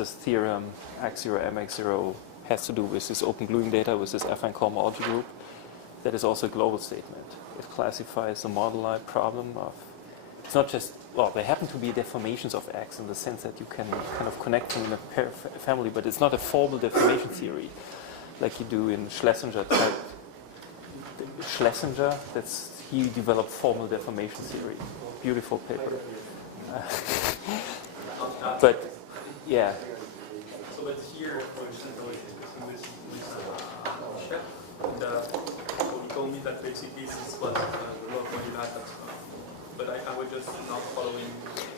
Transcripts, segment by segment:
this theorem, x0, mx0, has to do with this open gluing data, with this affine core module group. That is also a global statement. It classifies the moduli problem of, it's not just, well, they happen to be deformations of X in the sense that you can kind of connect them in a pair family, but it's not a formal deformation theory like you do in Schlesinger type. Schlesinger, he developed formal deformation theory. Beautiful paper. But, yeah. So, but here, for example, with Shep, and so he told me that basically this is what the work moduli had. But I was just not following.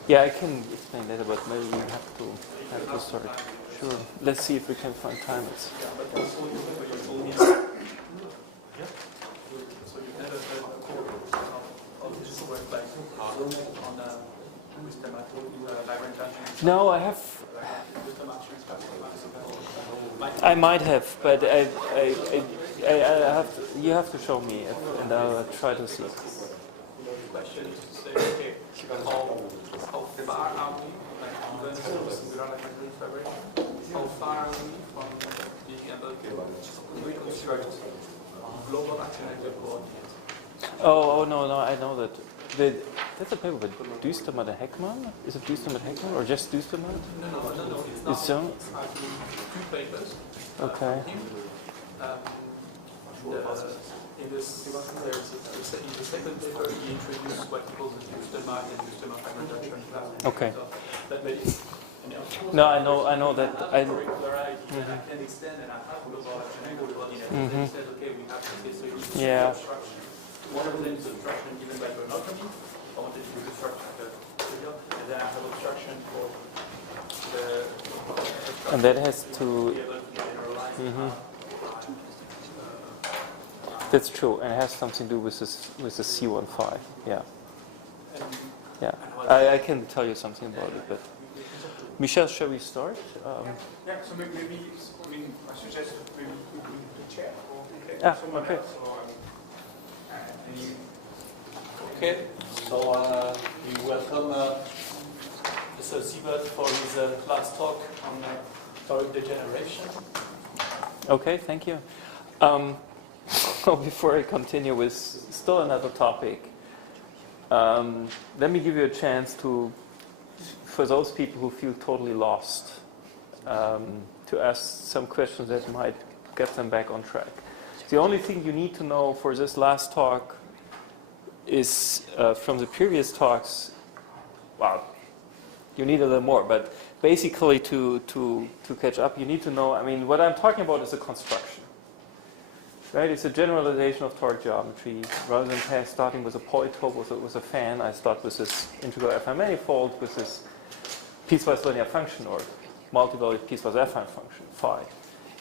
Yeah, I can explain later, but maybe we have to start. Sure. Let's see if we can find time. Yeah, but also you told me. Yeah. So you had a code of this work like on with No, I have. I might have, but I have to, you have to show me, and I'll try to see. Question is to say, okay, how far are we, like even singular mathematical vibration, how far are we from being able to reconstruct global accelerated coordinates? Oh no, I know that. That's a paper with Duistermatt and Heckmann. Is it Duistermatt and Heckmann or just Duistermatt? No, it's not. It's so? It's actually two papers. Okay. In the second paper, he introduced what he calls the Duistermatt and Duistermatt reduction. Okay. So No, I know that. I can extend and I have global accelerated coordinates. They said, okay, we have to say so. You need abstraction. One of them is abstraction given by monotony. I wanted to do abstraction at the trivial, and then I have abstraction for the. And that has to. That's true, and it has something to do with the C15. Yeah. Yeah. I can tell you something about it, but Michel, shall we start? Yeah. So maybe I suggest maybe the chair or someone okay. else. Or, Okay, so we welcome Mr. Siebert for his last talk on toric degeneration. Okay, thank you. Before I continue with still another topic, let me give you a chance to, for those people who feel totally lost, to ask some questions that might get them back on track. The only thing you need to know for this last talk is from the previous talks, well, you need a little more, but basically to catch up, you need to know, I mean, what I'm talking about is a construction. Right? It's a generalization of toric geometry. Rather than starting with a polytope with a fan, I start with this integral affine manifold with this piecewise linear function or multivariate piecewise affine function, phi.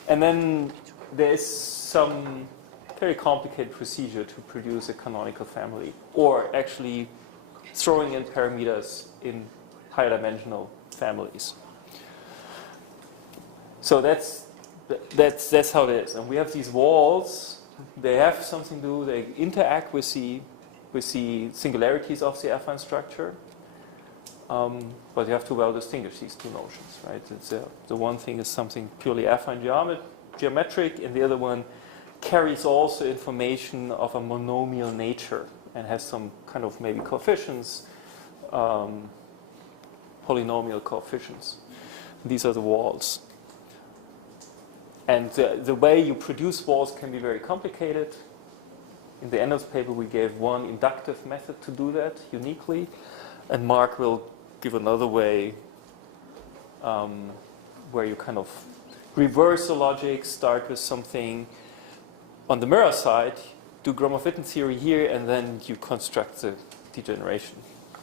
And then there is some very complicated procedure to produce a canonical family, or actually throwing in parameters in higher dimensional families. So that's how it is. And we have these walls. They have something to do. They interact with the singularities of the affine structure. But you have to well distinguish these two notions, right? The one thing is something purely affine geometric, and the other one carries also information of a monomial nature and has some kind of maybe coefficients, polynomial coefficients. These are the walls. And the way you produce walls can be very complicated. In the end of the paper, we gave one inductive method to do that uniquely, and Mark will give another way where you kind of reverse the logic, start with something on the mirror side, do Gromov-Witten theory here, and then you construct the degeneration,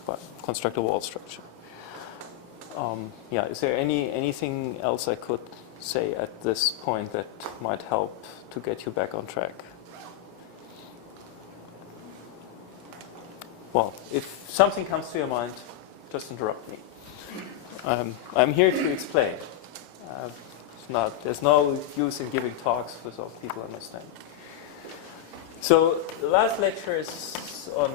but construct a wall structure. Is there anything else I could say at this point that might help to get you back on track? Well, if something comes to your mind, just interrupt me. I'm here to explain. There's no use in giving talks without people understanding. So the last lecture is on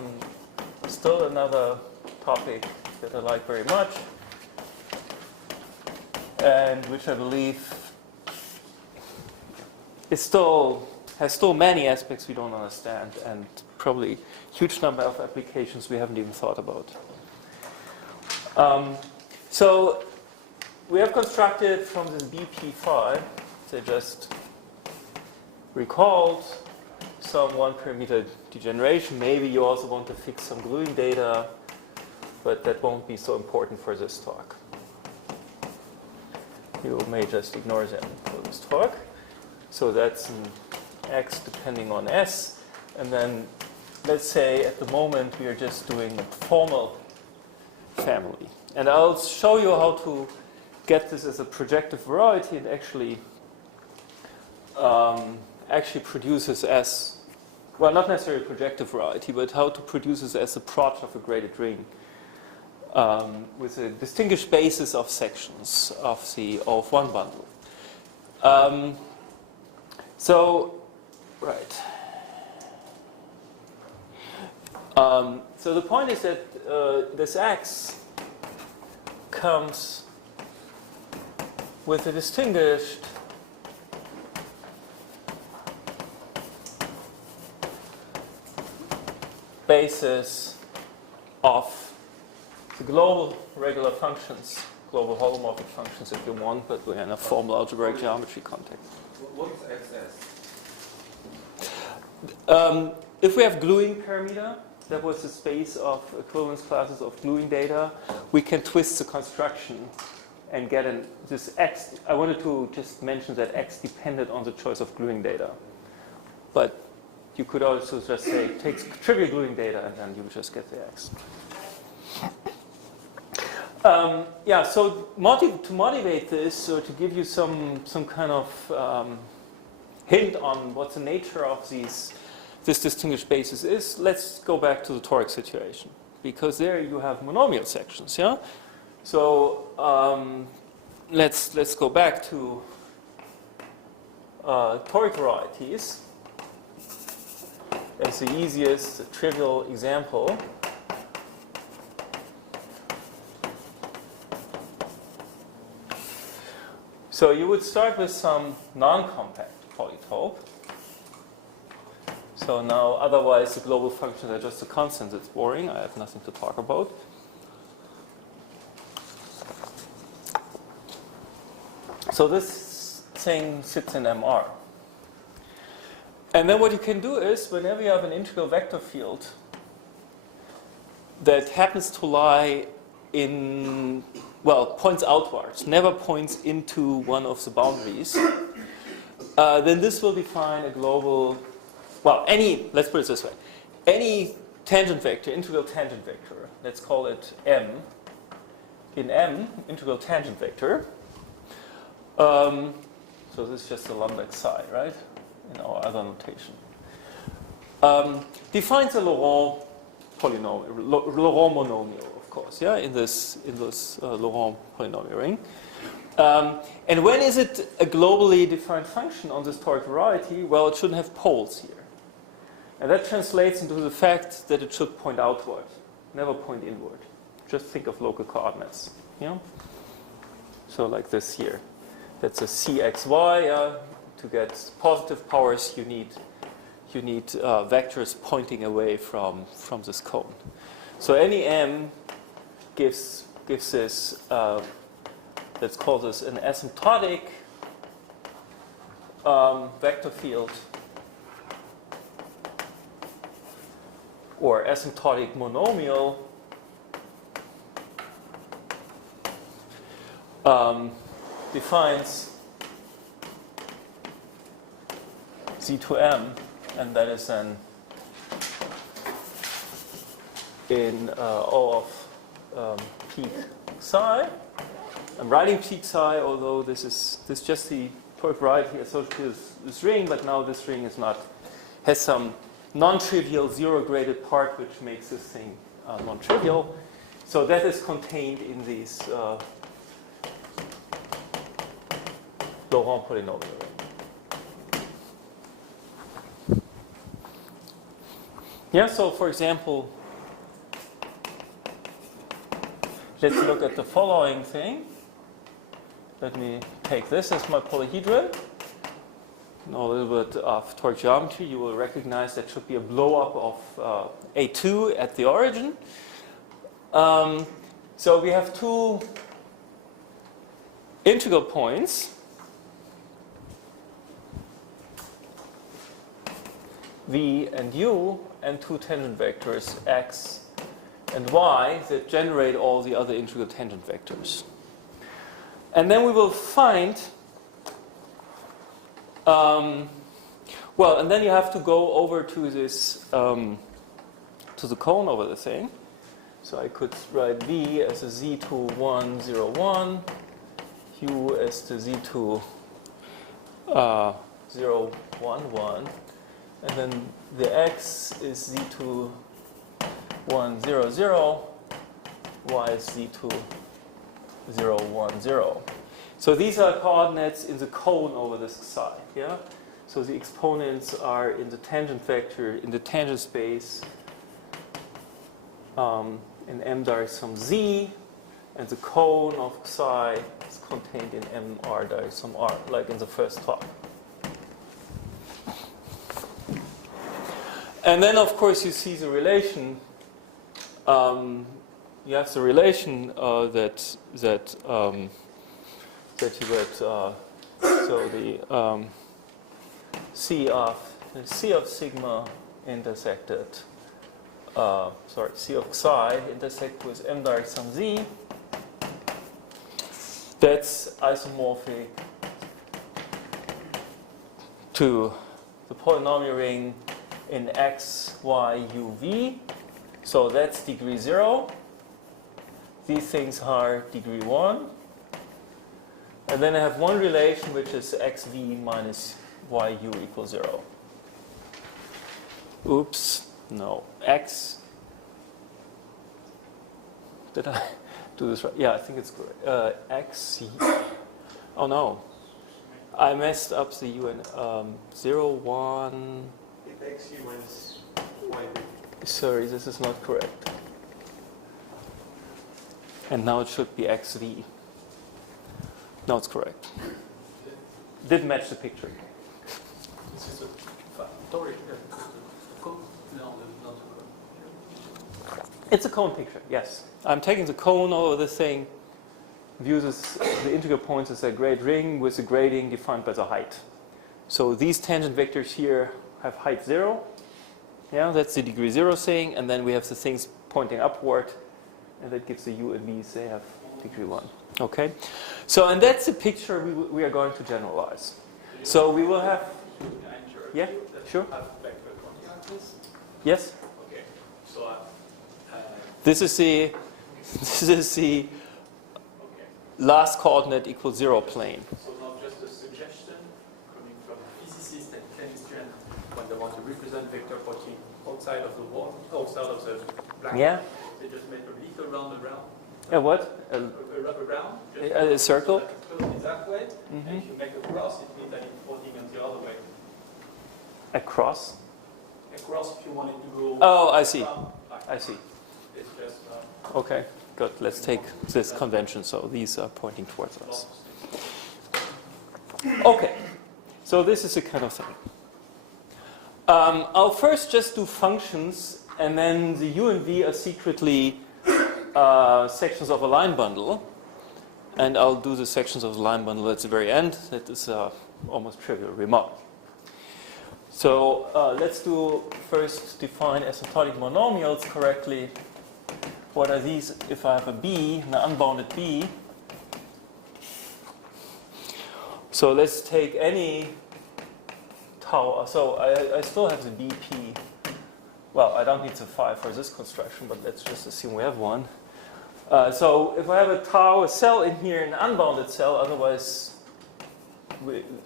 still another topic that I like very much. and which I believe has still many aspects we don't understand, and probably huge number of applications we haven't even thought about. So we have constructed from this BP5, so just recalled some one parameter degeneration. Maybe you also want to fix some gluing data, but that won't be so important for this talk. You may just ignore them for this talk. So that's an X depending on S. And then let's say at the moment we are just doing a formal family. And I'll show you how to get this as a projective variety and actually produces as, well, not necessarily a projective variety, but how to produce this as a product of a graded ring with a distinguished basis of sections of the O1 bundle. Right. So the point is that this X comes with a distinguished basis of the global regular functions, global holomorphic functions if you want, but we're in a formal algebraic geometry context. What is XS? If we have gluing parameter, that was the space of equivalence classes of gluing data, we can twist the construction and get this X. I wanted to just mention that X depended on the choice of gluing data. But you could also just say, take trivial gluing data, and then you just get the X. So to motivate this, or to give you some kind of hint on what the nature of this distinguished basis is, let's go back to the toric situation, because there you have monomial sections. Yeah. So let's go back to toric varieties as the easiest trivial example. So you would start with some non-compact polytope. So now, otherwise, the global functions are just a constant. It's boring. I have nothing to talk about. So this thing sits in MR. And then what you can do is, whenever you have an integral vector field that happens to lie in, well, points outwards, never points into one of the boundaries, then this will define a global, well, let's put it this way, any tangent vector, integral tangent vector, let's call it M, in M, integral tangent vector, so this is just a lambda psi, right, in our other notation, defines a Laurent polynomial, Laurent monomial, of course, yeah, in this Laurent polynomial ring. And when is it a globally defined function on this toric variety? Well, it shouldn't have poles here. And that translates into the fact that it should point outward, never point inward. Just think of local coordinates. Yeah? So like this here. That's a CXY. To get positive powers, you need vectors pointing away from this cone. So any M gives this, let's call this an asymptotic vector field, or asymptotic monomial, defines Z2M, and that is then in O of peak psi. I'm writing peak psi, although this is just the toric variety associated with this ring, but now this ring has some non-trivial zero-graded part, which makes this thing non-trivial. So that is contained in these Laurent polynomial ring. Yeah, so for example, let's look at the following thing. let me take this as my polyhedron. Know a little bit of toric geometry. You will recognize that should be a blow up of A2 at the origin. So we have two integral points, v and u, and two tangent vectors x and y that generate all the other integral tangent vectors. And then we will find, well, and then you have to go over to this, to the cone over the thing. So I could write v as a z2 1 0 1, u as the z2 0 1 1, and then the x is z2 1 0 0, y is z2 0 1 0. So these are coordinates in the cone over this side. Yeah. So the exponents are in the tangent vector in the tangent space. In M there is some z, and the cone of psi is contained in MR, there is some R, like in the first talk. And then, of course, you see the relation. You have the relation that you get. So the C of sigma intersected. C of psi intersect with M direct sum z. That's isomorphic to the polynomial ring in x, y, u, v. So that's degree 0. These things are degree 1. And then I have one relation which is xv minus yu equals 0. Oops. No, x. Did I do this right? Yeah, I think it's correct. X. Oh no, I messed up the UN. 0 1. If x u is y. Sorry, this is not correct. And now it should be xv. No, it's correct. Did match the picture. This is a Toric. No, not It's a cone picture, yes. I'm taking the cone over this thing, views the integral points as a great ring with a grading defined by the height. So these tangent vectors here have height 0. Yeah, that's the degree 0 thing. And then we have the things pointing upward, and that gives the u and v's, they have degree 1. Okay? So, and that's the picture we are going to generalize. So we will have... Yeah, sure. Yes? Okay. So This is the last coordinate equals 0 plane. So now just a suggestion coming from physicists and chemistry when they want to represent vector pointing outside of the wall, outside of the black. Yeah. They just make a little round around. What? Around. A circle? That way. And if you make a cross, it means that it's pointing in the other way. A cross? A cross if you want it to go. Oh, I see. Down, I see. It's just. Okay, good. Let's take this convention. So these are pointing towards us. Okay, so this is a kind of thing. I'll first just do functions, and then the u and v are secretly sections of a line bundle. And I'll do the sections of the line bundle at the very end. That is almost trivial remark. So let's do first define asymptotic monomials correctly. What are these if I have a b, an unbounded b? So let's take any tau. So I still have the bp. Well, I don't need the phi for this construction, but let's just assume we have one. So if I have a tau, a cell in here, an unbounded cell, otherwise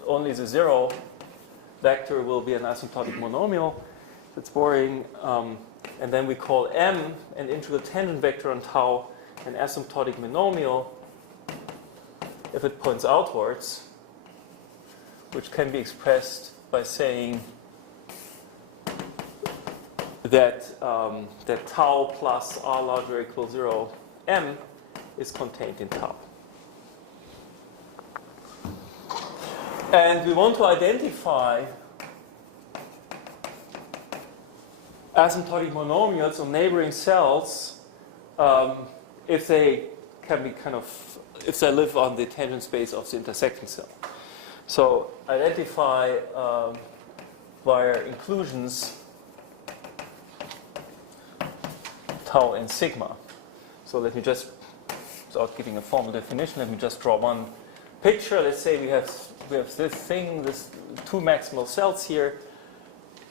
only the 0 vector will be an asymptotic monomial. That's boring. And then we call M an integral tangent vector on tau an asymptotic monomial if it points outwards, which can be expressed by saying that that tau plus r larger or equal 0 M is contained in tau. And we want to identify asymptotic monomials on neighboring cells if they can be if they live on the tangent space of the intersecting cell. So identify via inclusions tau and sigma. So let me just, without giving a formal definition, let me just draw one picture. Let's say we have this thing, this two maximal cells here.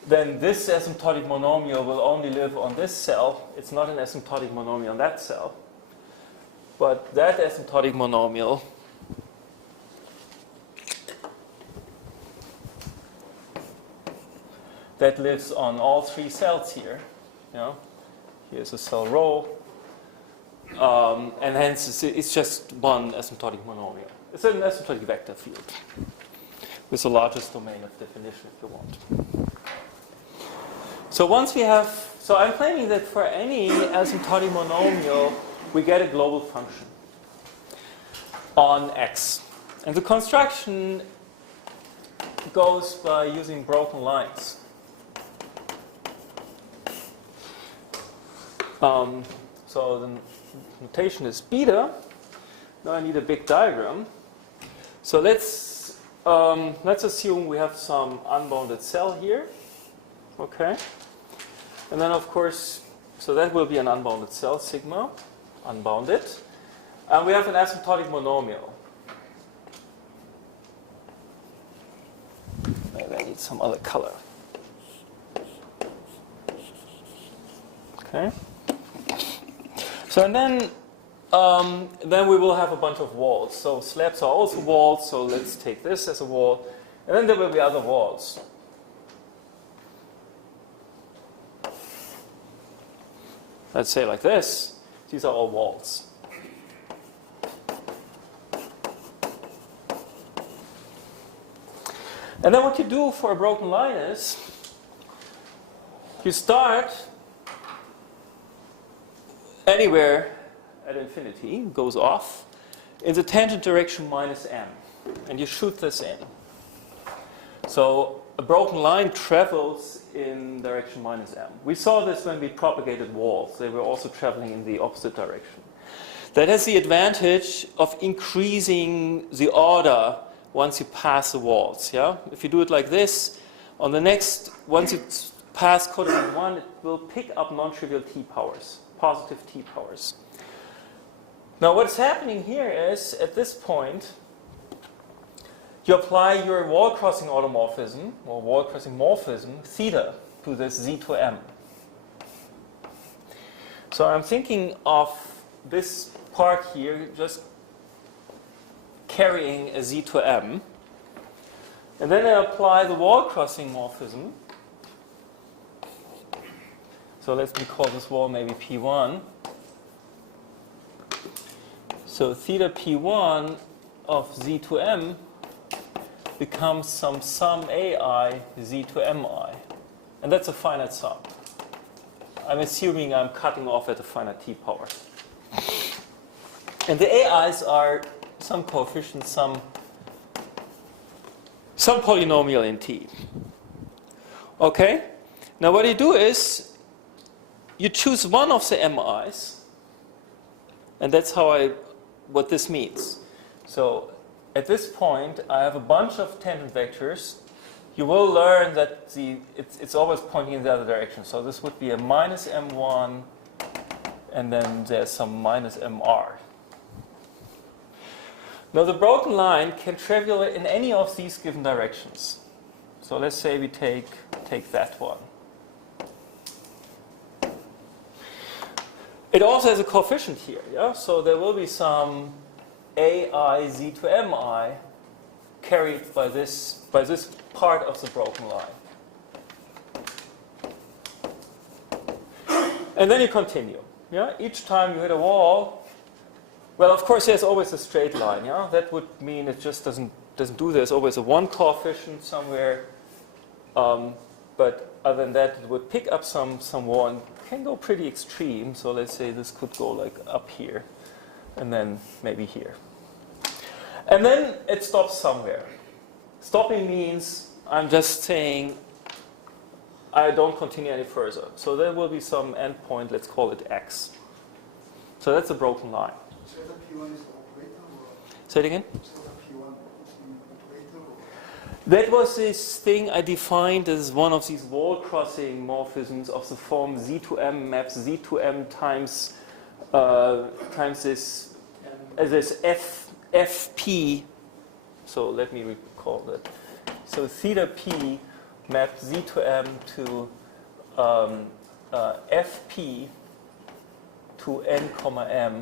Then this asymptotic monomial will only live on this cell. It's not an asymptotic monomial on that cell. But that asymptotic monomial that lives on all three cells here. Here's a cell row. And hence it's just one asymptotic monomial. It's an asymptotic vector field with the largest domain of definition if you want. So once we have, so I'm claiming that for any asymptotic monomial, we get a global function on X. And the construction goes by using broken lines. So the notation is beta. Now I need a big diagram. So let's assume we have some unbounded cell here. Okay. And then of course, so that will be an unbounded cell, sigma, unbounded. And we have an asymptotic monomial. Maybe I need some other color. Okay. So and then we will have a bunch of walls. So slabs are also walls. So let's take this as a wall. And then there will be other walls. Let's say like this. These are all walls. And then what you do for a broken line is you start anywhere at infinity, goes off, in the tangent direction minus m. And you shoot this in. So a broken line travels in direction minus m. We saw this when we propagated walls. They were also traveling in the opposite direction. That has the advantage of increasing the order once you pass the walls. Yeah? If you do it like this, on the next, once you pass codomain 1, it will pick up non-trivial t powers, positive t powers. Now what's happening here is, at this point, you apply your wall crossing automorphism, or wall crossing morphism, theta, to this z to m. So I'm thinking of this part here just carrying a z to m. And then I apply the wall crossing morphism. So let me call this wall maybe P1. So theta P1 of z to m becomes some sum ai z to mi. And that's a finite sum. I'm assuming I'm cutting off at a finite t power. And the ai's are some coefficient, some polynomial in t. Okay? Now what you do is you choose one of the mi's, and that's what this means. So at this point, I have a bunch of tangent vectors. You will learn that it's always pointing in the other direction. So this would be a minus m1, and then there's some minus mr. Now the broken line can travel in any of these given directions. So let's say we take that one. It also has a coefficient here, yeah? So there will be some ai z to mi carried by this part of the broken line. And then you continue. Yeah? Each time you hit a wall, well, of course, there's always a straight line. Yeah? That would mean it just doesn't do. There's always a one coefficient somewhere. But other than that, it would pick up some wall and can go pretty extreme. So let's say this could go like up here, and then maybe here. And then it stops somewhere. Stopping means I'm just saying I don't continue any further. So there will be some endpoint, let's call it x. So that's a broken line. So the P1 is the operator? Or Say it again? so the P1 is the operator? Or That was this thing I defined as one of these wall crossing morphisms of the form Z to M maps Z to M times this as this FP. So let me recall that. So theta P maps Z to M to FP to N comma M.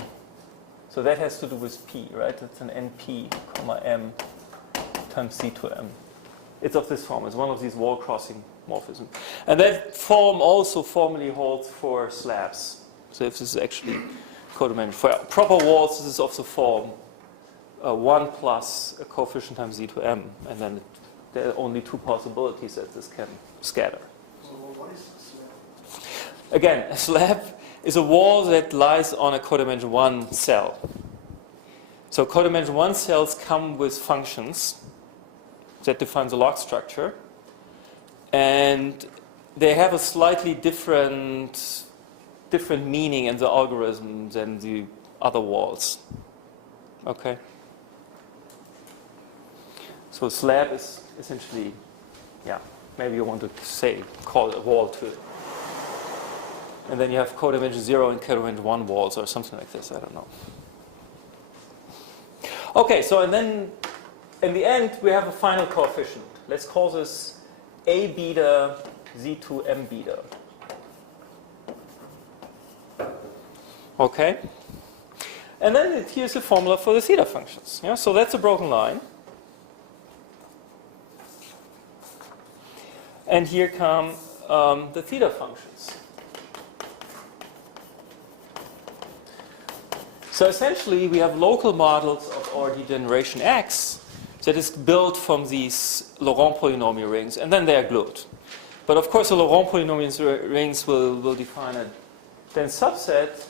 So that has to do with P, right? It's an NP comma M times Z to M. It's of this form. It's one of these wall crossing morphisms. And that form also formally holds for slabs. So if this is actually codimension. For proper walls, this is of the form 1 plus a coefficient times Z to M. And then there are only two possibilities that this can scatter. so what is a slab? Again, a slab is a wall that lies on a codimension 1 cell. So codimension 1 cells come with functions that define the log structure. And they have a slightly different meaning in the algorithm than the other walls. Okay? So slab is essentially, yeah, maybe you want to call it a wall too. And then you have codimension 0 and codimension 1 walls or something like this, I don't know. Okay, so and then in the end we have a final coefficient. Let's call this A beta Z to M beta. Okay? And then here's the formula for the theta functions. Yeah? So that's a broken line. And here come the theta functions. So essentially, we have local models of our degeneration X that is built from these Laurent polynomial rings, and then they are glued. But of course, the Laurent polynomial rings will define a dense subset,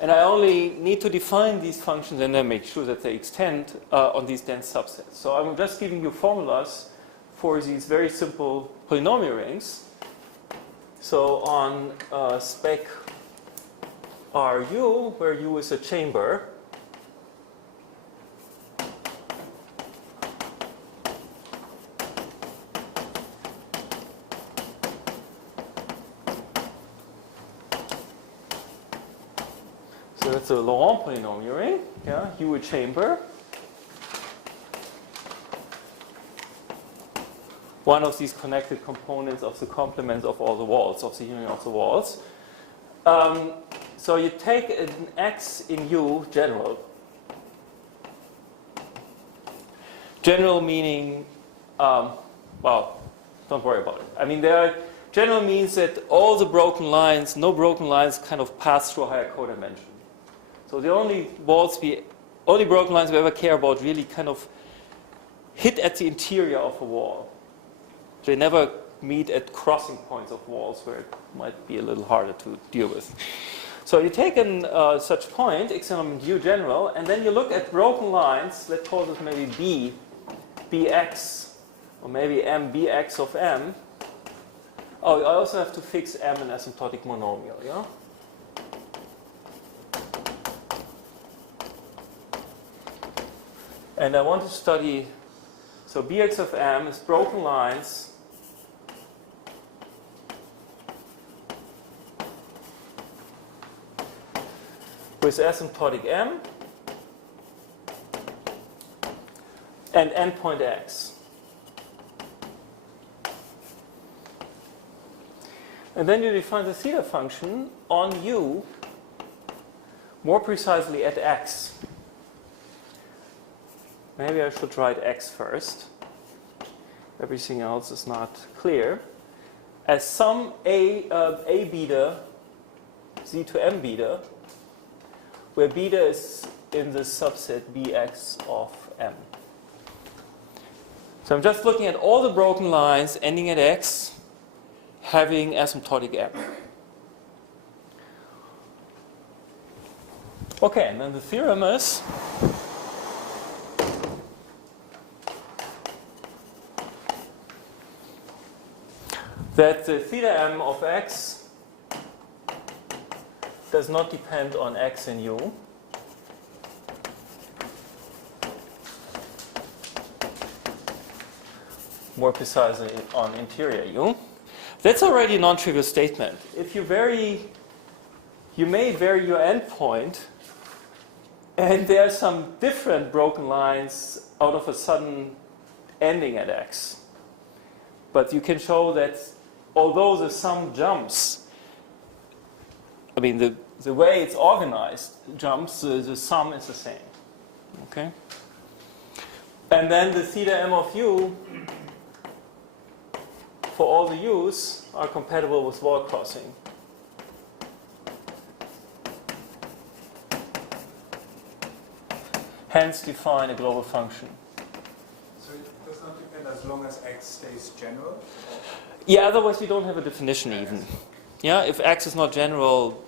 and I only need to define these functions and then make sure that they extend on these dense subsets. So I'm just giving you formulas for these very simple polynomial rings. So on spec RU, where U is a chamber, so that's a Laurent polynomial ring, yeah, U a chamber. One of these connected components of the complements of all the walls, of the union of the walls. So you take an X in U general. General meaning, well, don't worry about it. I mean, general means that all the broken lines, no broken lines kind of pass through a higher codimension. So the only broken lines we ever care about really kind of hit at the interior of a wall. They never meet at crossing points of walls where it might be a little harder to deal with. So you take such point, x element U general, and then you look at broken lines. Let's call this maybe B, Bx, or maybe M, Bx of M. Oh, I also have to fix M in asymptotic monomial, yeah? And I want to study, so Bx of M is broken lines with asymptotic M and endpoint X. And then you define the theta function on U, more precisely at X. Maybe I should write X first. Everything else is not clear. As some A beta, Z to M beta, where beta is in the subset Bx of M. So I'm just looking at all the broken lines ending at X, having asymptotic M. Okay, and then the theorem is that the theta m of x does not depend on x and u. More precisely on interior u. That's already a non-trivial statement. If you may vary your endpoint, and there are some different broken lines out of a sudden ending at x. But you can show that although the sum jumps, I mean the way it's organized jumps, the sum is the same. Okay? And then the theta m of u for all the u's are compatible with wall crossing. Hence define a global function. So it does not depend as long as x stays general? Yeah, otherwise we don't have a definition even. Yeah, if x is not general,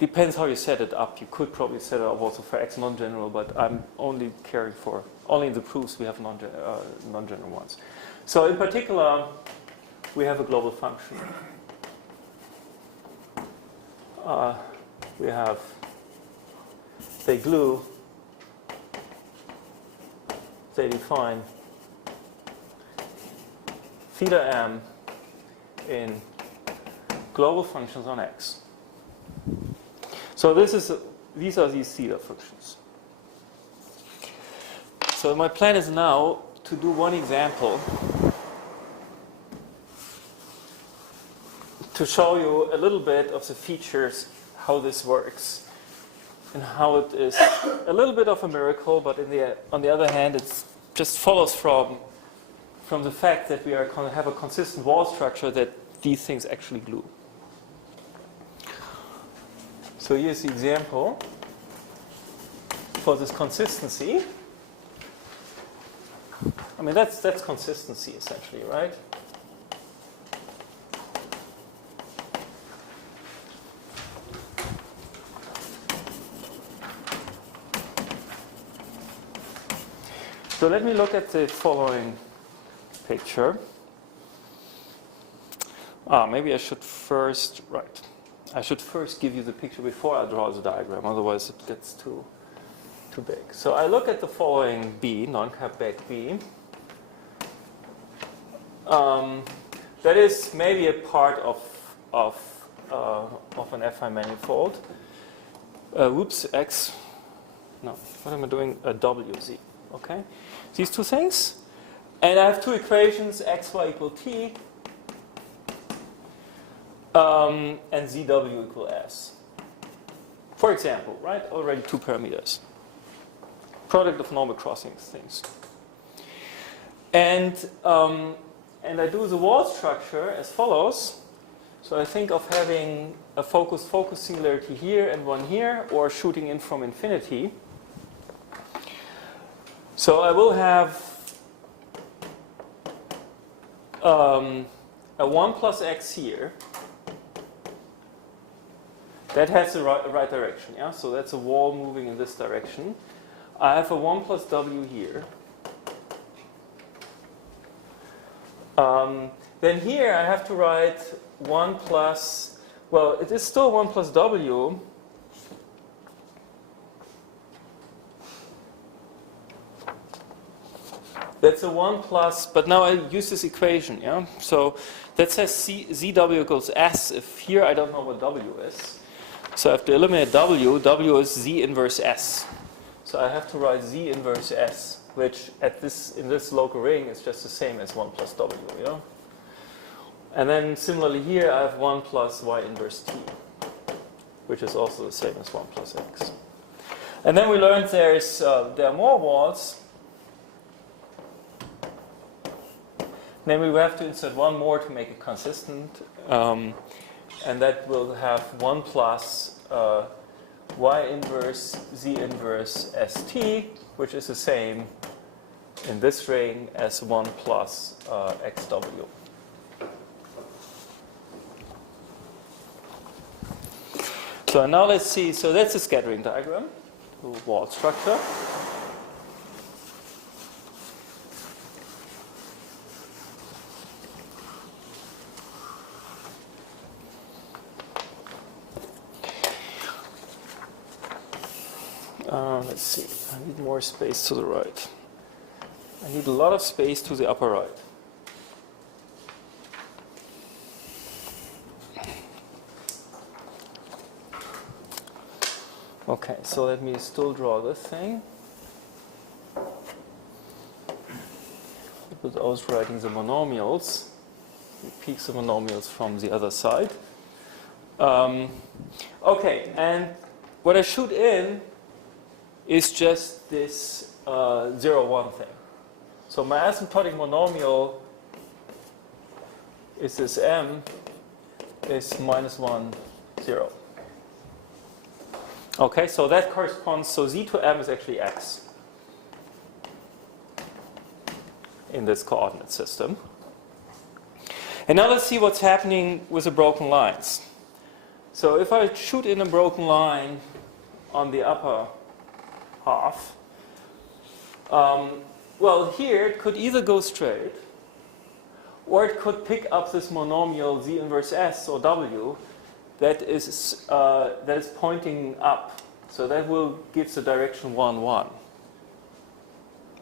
depends how you set it up. You could probably set it up also for x non-general, but I'm only caring for, only in the proofs we have non-general ones. So in particular, we have a global function. We have, they glue, they define theta m in global functions on x. So these are these theta functions. So my plan is now to do one example to show you a little bit of the features, how this works, and how it is a little bit of a miracle, but on the other hand, it just follows from the fact that we have a consistent wall structure that these things actually glue. So here's the example for this consistency. I mean, that's consistency essentially, right? So let me look at the following picture. Maybe I should first give you the picture before I draw the diagram, otherwise it gets too big. So I look at the following B, non-cap back B. That is maybe a part of an affine manifold. X. No, what am I doing? A WZ. Okay, these two things, and I have two equations: xy equal t, and zw equal s. For example, right? Already two parameters. Product of normal crossing things. And I do the wall structure as follows. So I think of having a focus singularity here and one here, or shooting in from infinity. So I will have a 1 plus x here. That has the right direction, yeah? So that's a wall moving in this direction. I have a 1 plus w here. Then here I have to write 1 plus, well, it is still 1 plus w. That's a 1 plus, but now I use this equation, yeah? So that says zw equals s if here I don't know what w is. So I have to eliminate w. W is z inverse s. So I have to write z inverse s, which in this local ring is just the same as 1 plus w, yeah? And then similarly here I have 1 plus y inverse t, which is also the same as 1 plus x. And then we learned there are more walls. Then we will have to insert one more to make it consistent. And that will have 1 plus y inverse z inverse st, which is the same in this ring as 1 plus xw. So now let's see. So that's a scattering diagram, the wall structure. let's see. I need more space to the right. I need a lot of space to the upper right. Okay, so let me still draw this thing without writing the monomials. We peek the monomials from the other side. Okay, and what I shoot in is just this 0, 1 thing. So my asymptotic monomial is this m is -1, 0. Okay, so that corresponds, so z to m is actually x in this coordinate system. And now let's see what's happening with the broken lines. So if I shoot in a broken line on the upper half, well, here it could either go straight, or it could pick up this monomial z inverse s or w that is pointing up. So that will give the direction 1, 1.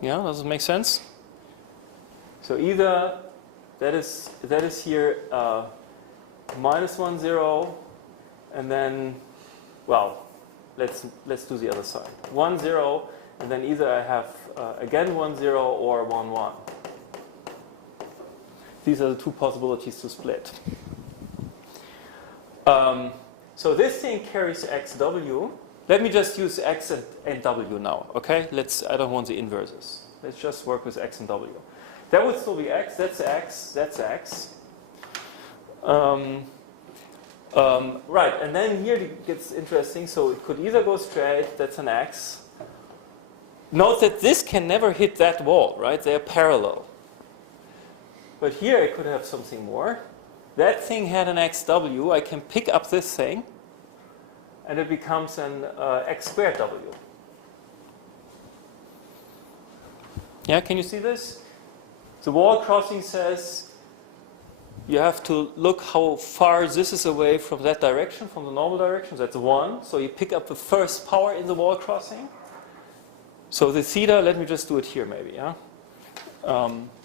Yeah, does it make sense? So either that is here -1, 0, and then, well, let's do the other side. 1, 0, and then either I have again 1, 0 or 1, 1. These are the two possibilities to split. So this thing carries xw. Let me just use x and w now, okay? I don't want the inverses. Let's just work with x and w. That would still be x, that's x, that's x. Right, and then here it gets interesting. So it could either go straight, that's an x. Note that this can never hit that wall, right? They're parallel. But here I could have something more. That thing had an xw. I can pick up this thing, and it becomes an x squared w. Yeah, can you see this? The wall crossing says you have to look how far this is away from that direction, from the normal direction. That's 1. So you pick up the first power in the wall crossing. So the theta, let me just do it here maybe, yeah?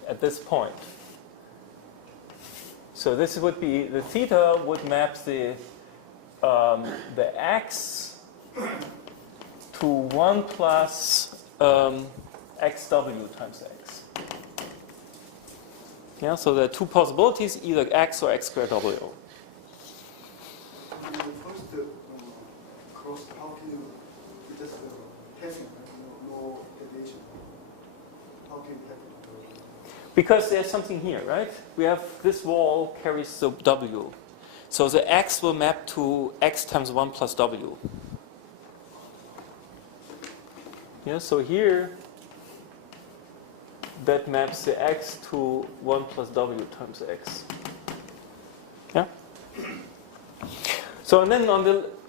At this point. So this would be, the theta would map the x to 1 plus xw times x. Yeah, so there are two possibilities, either x or x squared w. In the first cross, how can you just testing, no deviation? How can you happen? Because there's something here, right? We have this wall carries the w. So the x will map to x times 1 plus w. Yeah, so here that maps the x to 1 plus w times x. Yeah? So and then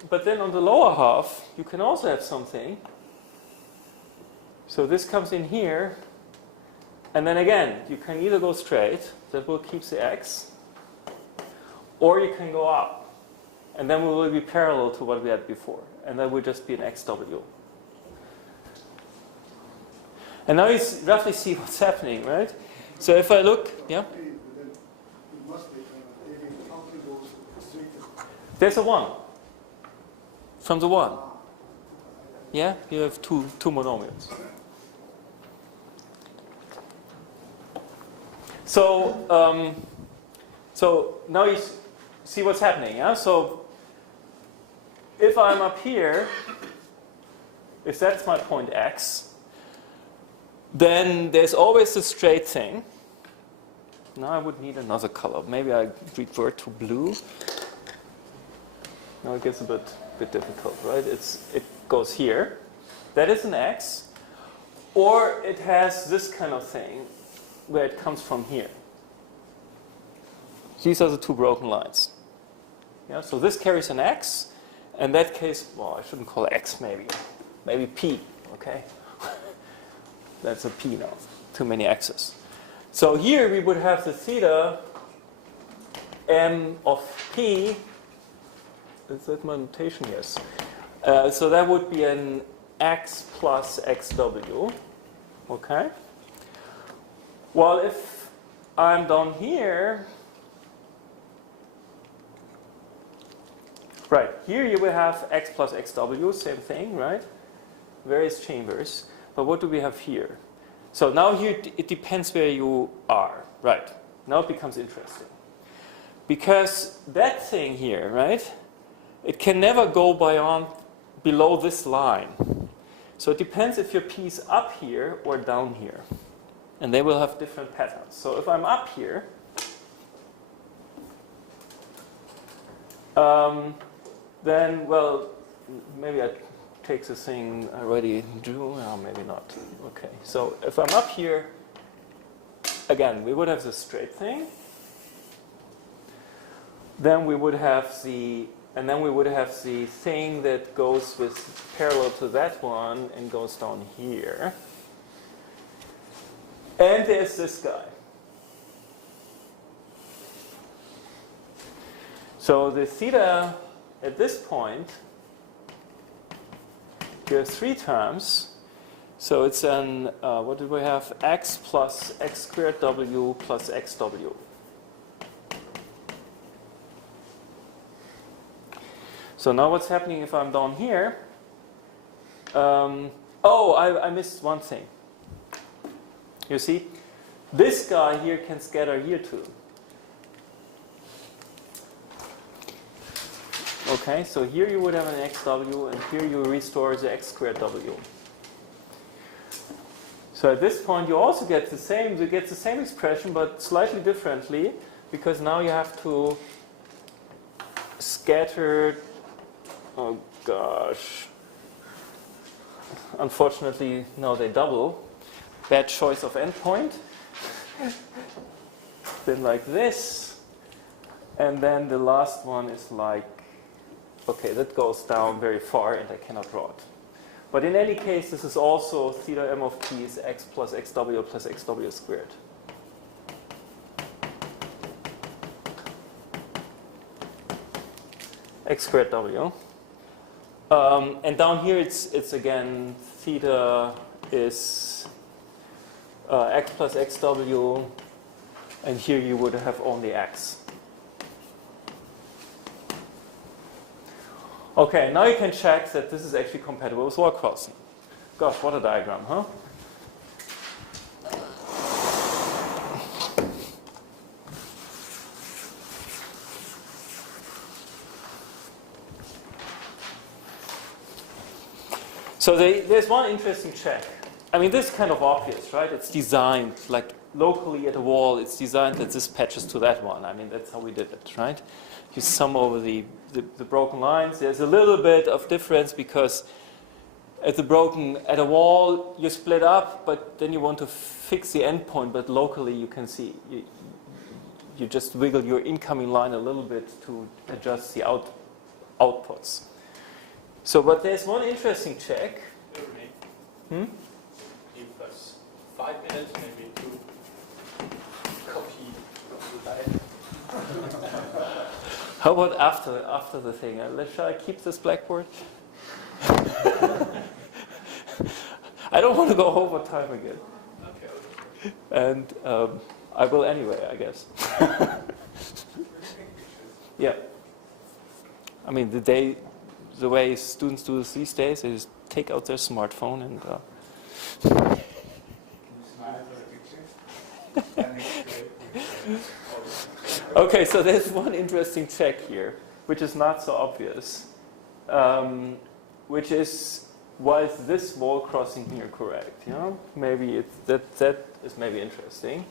but then on the lower half you can also have something. So this comes in here. And then again, you can either go straight, that will keep the x, or you can go up. And then we will be parallel to what we had before. And that will just be an xw. And now you roughly see what's happening, right? So if I look, yeah? There's a 1. From the 1. Yeah? You have two monomials. So, so now you see what's happening, yeah? So if I'm up here, if that's my point x, then there's always a straight thing. Now I would need another color. Maybe I revert to blue. Now it gets a bit difficult, right? It goes here. That is an x. Or it has this kind of thing, where it comes from here. These are the two broken lines. Yeah, so this carries an x. In that case, well, I shouldn't call it x maybe. Maybe p, okay? That's a p now. Too many x's. So here we would have the theta m of p. Is that my notation? Yes. So that would be an x plus xw. Okay? Well, if I'm down here, right, here you will have x plus xw, same thing, right? Various chambers. But what do we have here? So now here it depends where you are, right? Now it becomes interesting. Because that thing here, right, it can never go below this line. So it depends if your P is up here or down here. And they will have different patterns. So if I'm up here, then, well, maybe I take the thing I already drew. No, maybe not. Okay. So if I'm up here, again, we would have the straight thing. Then we would have the thing that goes with parallel to that one and goes down here. And there's this guy. So the theta at this point, you have three terms. So it's an, what did we have? X plus x squared w plus xw. So now what's happening if I'm down here? I missed one thing. You see, this guy here can scatter here too. Okay, so here you would have an xw, and here you restore the x squared w. So at this point you also get the same. You get the same expression, but slightly differently, because now you have to scatter. Oh gosh. Unfortunately, no, they double. Bad choice of endpoint. Then like this. And then the last one is like, okay, that goes down very far and I cannot draw it. But in any case, this is also theta m of t is x plus xw plus xw squared. X squared w. And down here it's again theta is x plus xw, and here you would have only x. Okay, now you can check that this is actually compatible with wall crossing. Gosh, what a diagram, huh? So there's one interesting check. I mean, this is kind of obvious, right? It's designed, like locally at a wall, it's designed that this patches to that one. I mean, that's how we did it, right? You sum over the broken lines. There's a little bit of difference because at a wall, you split up, but then you want to fix the endpoint, but locally you can see, you just wiggle your incoming line a little bit to adjust the outputs. So, but there's one interesting check. Give us 5 minutes maybe to copy the line. How about after the thing? Shall I keep this blackboard? I don't want to go over time again. Okay. And I will anyway, I guess. Yeah. I mean, the way students do this these days, they just take out their smartphone and. Can you smile for a picture? Okay, so there's one interesting check here, which is not so obvious, which is, why is this wall crossing here correct? You know, maybe it's that is maybe interesting.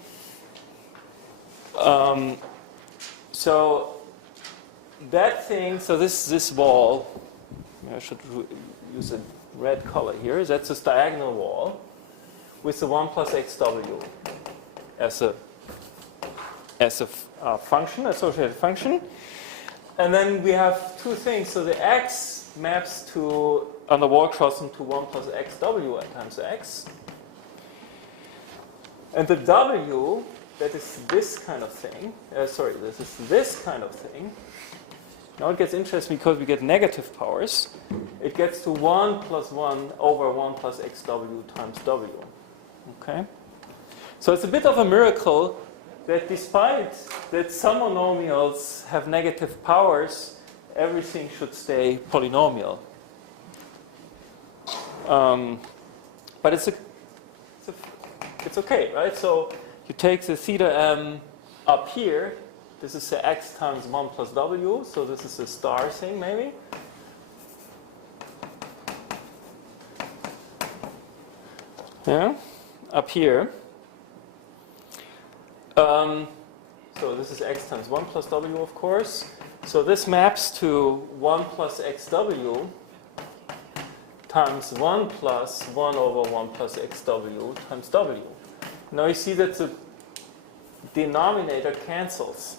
So that thing, so this wall, I should use a red color here. That's this diagonal wall with the 1 plus xw as a function, associated function. And then we have two things. So the x maps to, on the wall crossing, to 1 plus xw times x. And the w, that is this kind of thing. This is this kind of thing. Now it gets interesting because we get negative powers. it gets to 1 plus 1 over 1 plus xw times w. Okay? So it's a bit of a miracle that despite that some monomials have negative powers, everything should stay polynomial. But it's okay, right? So you take the theta m up here. This is the x times 1 plus w. So this is a star thing, maybe. Yeah, up here. So this is x times 1 plus w, of course. So this maps to 1 plus xw times 1 plus 1 over 1 plus xw times w. Now you see that the denominator cancels.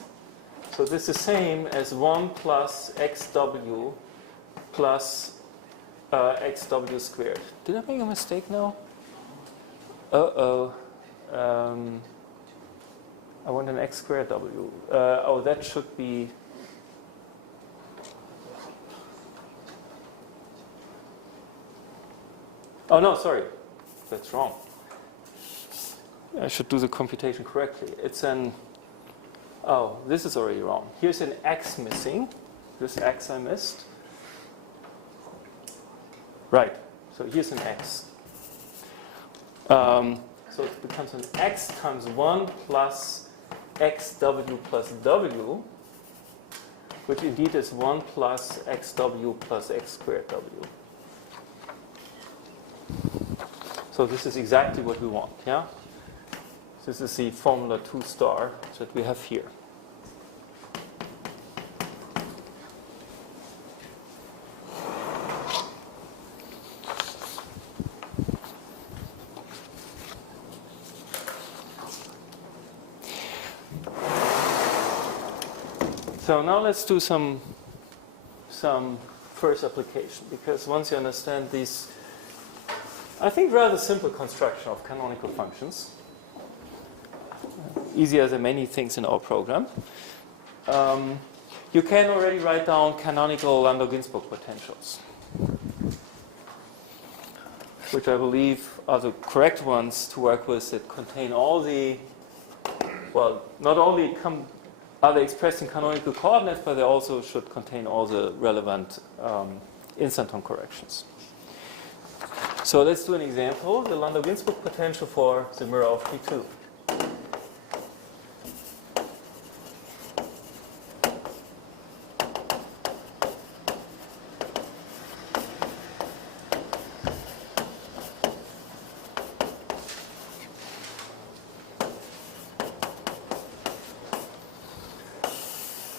So this is the same as 1 plus xw plus xw squared. Did I make a mistake now? Uh-oh. I want an x squared w. Oh, that should be... Oh, no, sorry. That's wrong. I should do the computation correctly. It's an... Oh, this is already wrong. Here's an x missing. This x I missed. Right. So here's an x. So it becomes an x times 1 plus xw plus w, which indeed is 1 plus xw plus x squared w. So this is exactly what we want, yeah? This is the formula 2 star that we have here. So now let's do some first application, because once you understand these, I think, rather simple construction of canonical functions, easier than many things in our program, you can already write down canonical Landau-Ginzburg potentials, which I believe are the correct ones to work with, that contain all the, well, not only are they expressed in canonical coordinates, but they also should contain all the relevant instanton corrections. So let's do an example, the Landau-Ginzburg potential for the mirror of P2.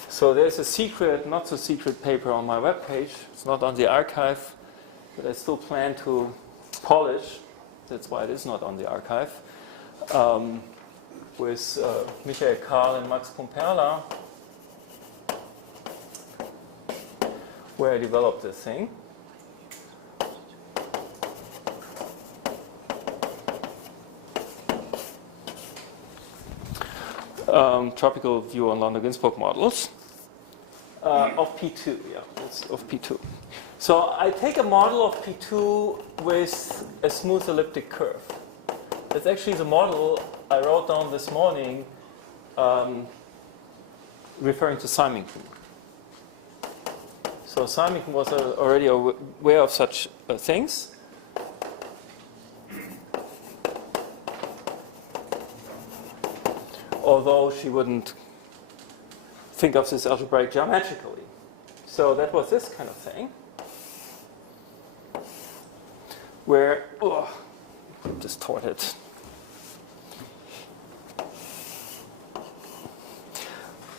So there's a secret, not so secret paper on my webpage. It's not on the archive, but I still plan to polish. That's why it is not on the archive. With Michael Karl and Max Pumperla, where I developed this thing. Tropical view on Landau-Ginzburg models. Of P2, yeah, it's of P2. So I take a model of P2 with a smooth elliptic curve. That's actually the model I wrote down this morning, referring to Symington. So Symington was already aware of such things. Although she wouldn't think of this algebraic geometrically. So that was this kind of thing, where, distorted.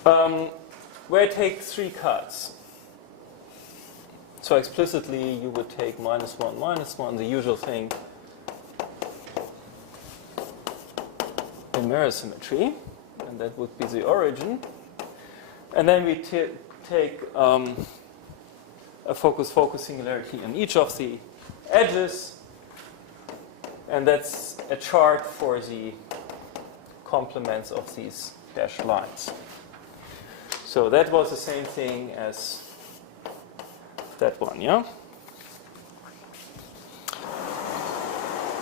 Where I take 3 cuts. So explicitly you would take -1, -1, the usual thing in mirror symmetry, and that would be the origin. And then we take a focus singularity on each of the edges, and that's a chart for the complements of these dashed lines. So that was the same thing as that one, yeah?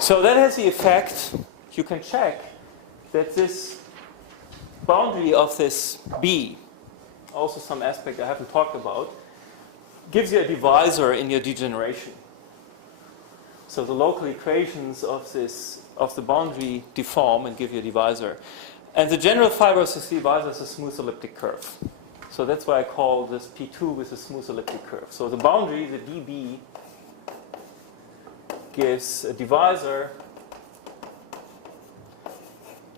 So that has the effect, you can check that this boundary of this B, also some aspect I haven't talked about, gives you a divisor in your degeneration. So the local equations of the boundary deform and give you a divisor. And the general fiber of this divisor is a smooth elliptic curve. So that's why I call this P2 with a smooth elliptic curve. So the boundary, the dB, gives a divisor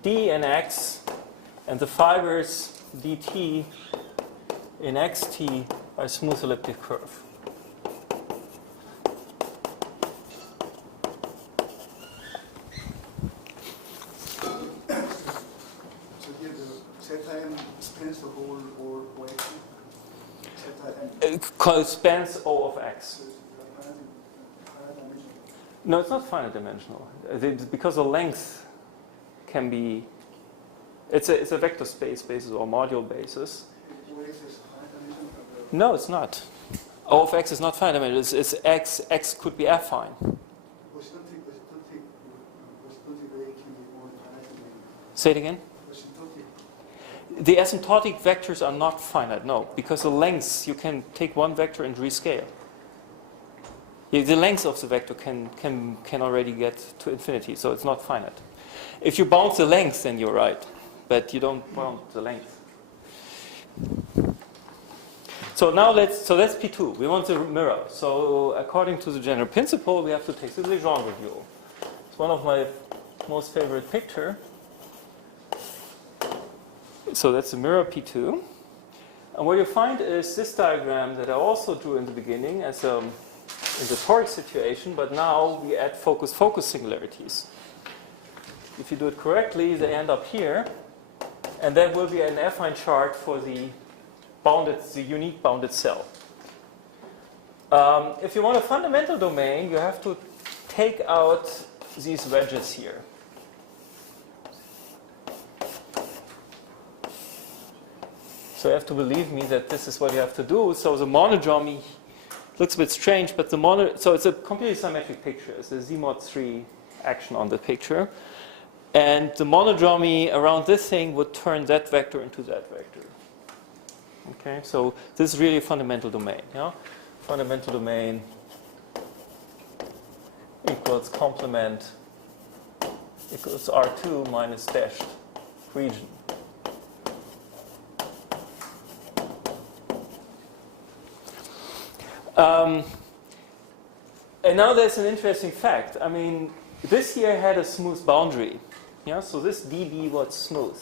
d in x, and the fibers dt in xt are a smooth elliptic curve. So here the theta m spans the whole or action. Theta m. It spans O of x. So it's finite dimension. No, it's not finite dimensional. Because the length can be, it's a vector space basis or module basis. Where is this finite dimension? No, it's not. O of x is not finite dimensional. It's x. X could be affine. Say it again. The asymptotic vectors are not finite, no, because the lengths, you can take one vector and rescale. The length of the vector can already get to infinity, so it's not finite. If you bound the length, then you're right, but you don't bound the length. So now that's P2. We want the mirror. So according to the general principle, we have to take the Legendre dual. It's one of my most favorite picture. So that's the mirror P2. And what you find is this diagram that I also drew in the beginning as in the toric situation, but now we add focus-focus singularities. If you do it correctly, they end up here, and there will be an affine chart for the unique bounded cell. If you want a fundamental domain, you have to take out these wedges here. So you have to believe me that this is what you have to do. So the monodromy looks a bit strange, but so it's a completely symmetric picture. It's a Z mod 3 action on the picture. And the monodromy around this thing would turn that vector into that vector. Okay, so this is really a fundamental domain. Yeah? Fundamental domain equals complement equals R2 minus dashed region. And now there's an interesting fact. I mean, this here had a smooth boundary. Yeah, so this dB was smooth.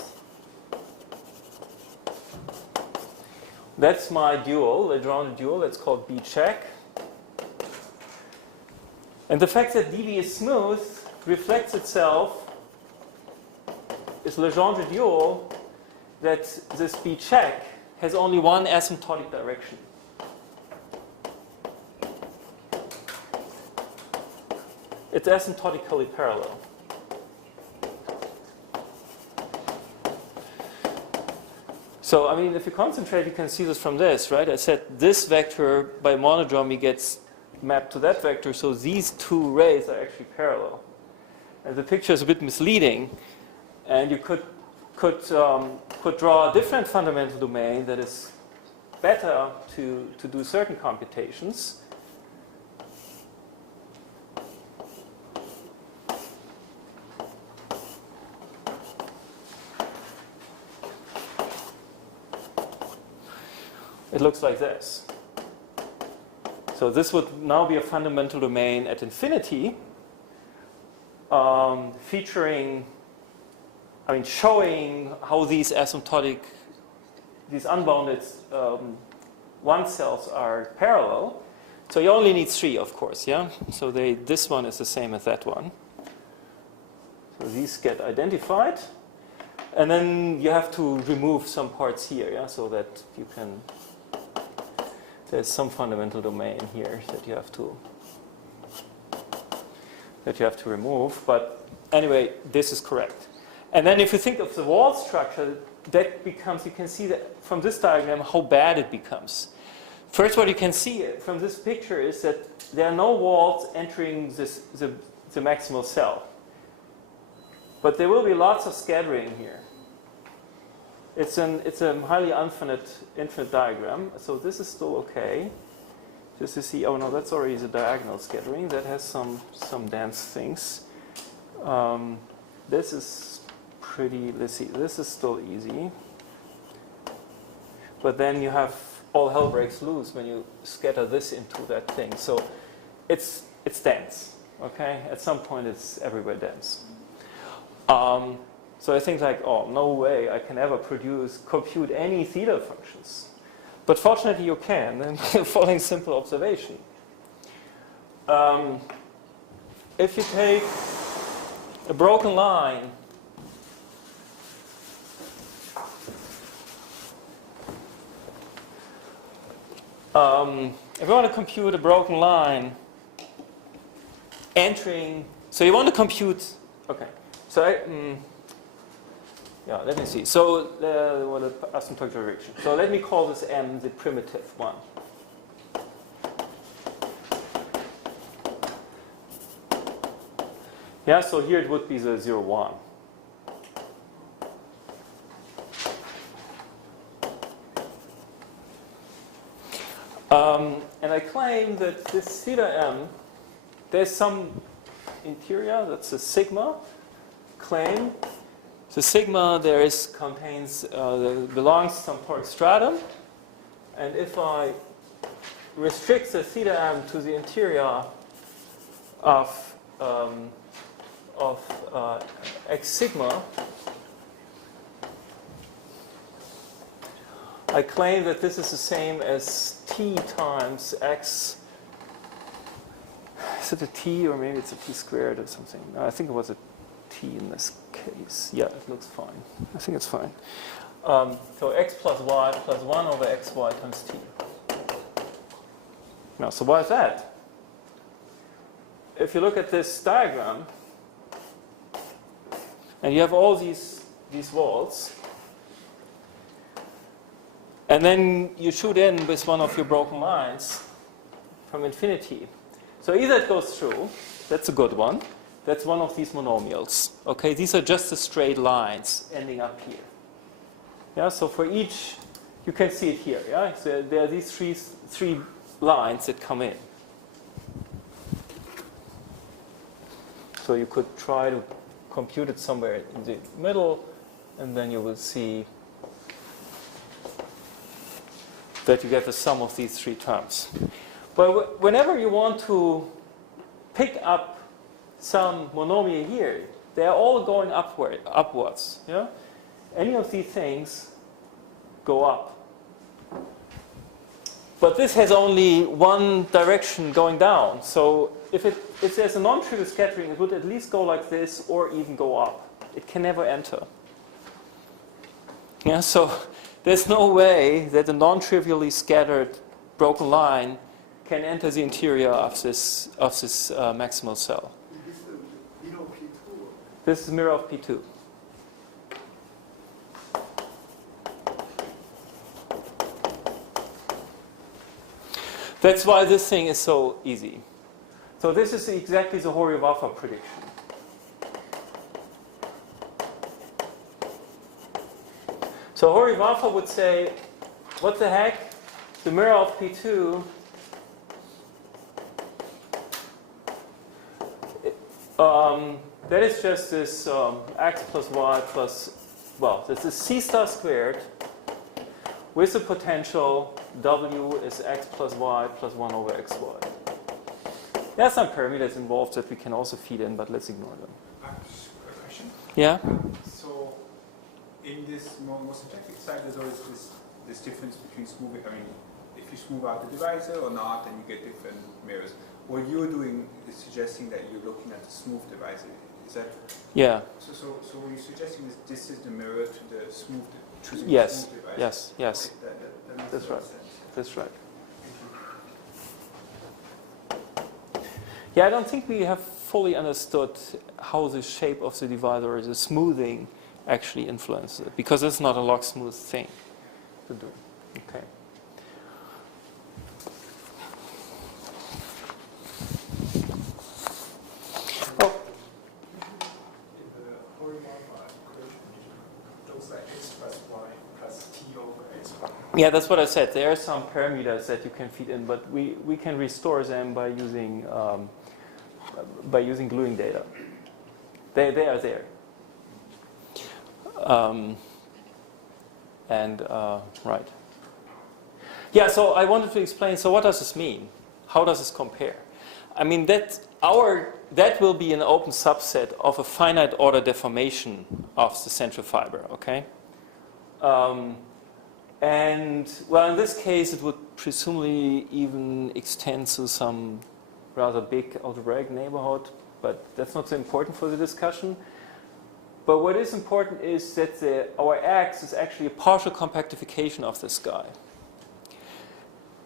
That's my dual, Legendre dual. That's called B check. And the fact that dB is smooth reflects itself is Legendre dual that this B check has only one asymptotic direction. It's asymptotically parallel. So, I mean, if you concentrate, you can see this from this, right? I said this vector by monodromy gets mapped to that vector, so these two rays are actually parallel. And the picture is a bit misleading, and you could draw a different fundamental domain that is better to do certain computations. It looks like this. So this would now be a fundamental domain at infinity, featuring, showing how these asymptotic, these unbounded one cells are parallel. So you only need 3, of course, yeah? So this one is the same as that one. So these get identified. And then you have to remove some parts here, yeah? So that you can... There's some fundamental domain here that you have to remove. But anyway, this is correct. And then if you think of the wall structure, that becomes, you can see that from this diagram how bad it becomes. First, what you can see from this picture is that there are no walls entering the the maximal cell. But there will be lots of scattering here. It's a highly infinite diagram, so this is still okay. Just to see, oh no, that's already the diagonal scattering. That has some dense things. This is pretty, let's see, this is still easy. But then you have, all hell breaks loose when you scatter this into that thing. So it's dense, okay? At some point it's everywhere dense. So I think like, oh, no way I can ever compute any theta functions. But fortunately you can, and following simple observation. If you take a broken line, if you want to compute a broken line entering, so you want to compute, okay, so yeah, let me see. So, what an asymptotic direction. So let me call this M the primitive one. Yeah, so here it would be the 0, 1. And I claim that this theta M, there's some interior, that's a sigma claim. The sigma there belongs to some Toric stratum, and if I restrict the theta M to the interior of x sigma, I claim that this is the same as t times x. Is it a t or maybe it's a t squared or something? No, I think it was a t in this case. Yeah, it looks fine. I think it's fine. So x plus y plus 1 over xy times t. Now, so why is that? If you look at this diagram, and you have all these walls, and then you shoot in with one of your broken lines from infinity. So either it goes through, that's a good one. That's one of these monomials. Okay, these are just the straight lines ending up here. Yeah, so for each, you can see it here. Yeah, so there are these three lines that come in. So you could try to compute it somewhere in the middle, and then you will see that you get the sum of these three terms. But whenever you want to pick up some monomial here, they are all going upwards. Yeah? Any of these things go up. But this has only one direction going down. So if there's a non-trivial scattering, it would at least go like this or even go up. It can never enter. Yeah, so there's no way that a non-trivially scattered broken line can enter the interior of this maximal cell. This is the mirror of P2. This is mirror of P2. That's why this thing is so easy. So this is exactly the Hori-Waffer prediction. So Hori-Waffer would say, what the heck? The mirror of P2 that is just this x plus y plus, well, this is c star squared with the potential w is x plus y plus 1 over xy. There are some parameters involved that we can also feed in, but let's ignore them. A question. Yeah? So, in this more syntactic side, there's always this difference between smoothing. I mean, if you smooth out the divisor or not, then you get different mirrors. What you're doing is suggesting that you're looking at the smooth divisor. Is that? Yeah. So what you're suggesting is this is the mirror to the smooth, choosing Yes. the smooth divisor. Yes. Yes. Okay, that makes That's a lot right. of sense. That's right. Yeah, I don't think we have fully understood how the shape of the divisor or the smoothing actually influences it, because it's not a log smooth thing to do. Okay. Oh. looks like x plus y plus t over x. Yeah, that's what I said. There are some parameters that you can feed in, but we can restore them by using gluing data. They are there. Right. Yeah, so I wanted to explain, so what does this mean? How does this compare? I mean, that will be an open subset of a finite order deformation of the central fiber, okay? And, well, in this case, it would presumably even extend to some rather big algebraic neighborhood, but that's not so important for the discussion. But what is important is that our X is actually a partial compactification of this guy.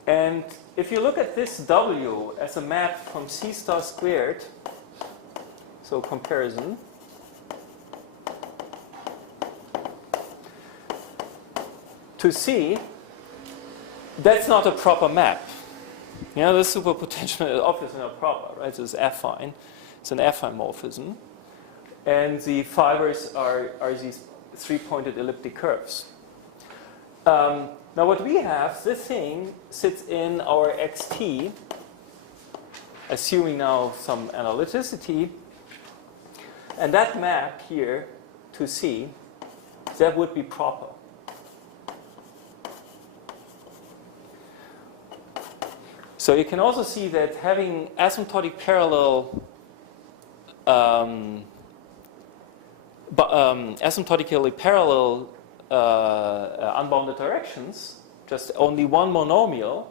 And if you look at this W as a map from C star squared, so comparison, to C, that's not a proper map. You know, this superpotential is obviously not proper, right? So it's affine. It's an affine morphism. And the fibers are these three-pointed elliptic curves. Now what we have, this thing sits in our xt, assuming now some analyticity. And that map here to C, that would be proper. So you can also see that having asymptotic parallel asymptotically parallel unbounded directions, just only one monomial.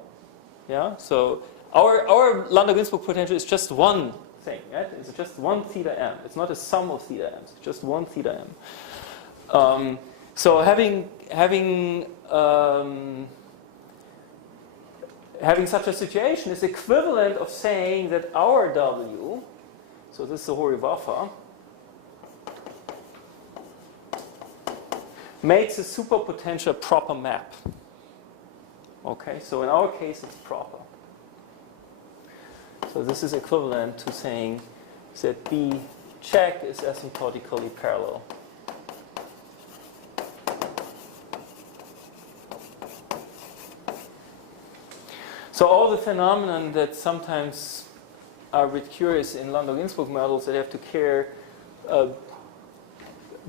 Yeah. So our Landau-Ginzburg potential is just one thing. Right? It's just one theta m. It's not a sum of theta m's. It's just one theta m. So having such a situation is equivalent of saying that our W, so this is the Hori-Waffer, makes a superpotential proper map. Okay, so in our case it's proper. So this is equivalent to saying that B check is asymptotically parallel. So all the phenomena that sometimes are a bit curious in Landau-Ginzburg models, that have to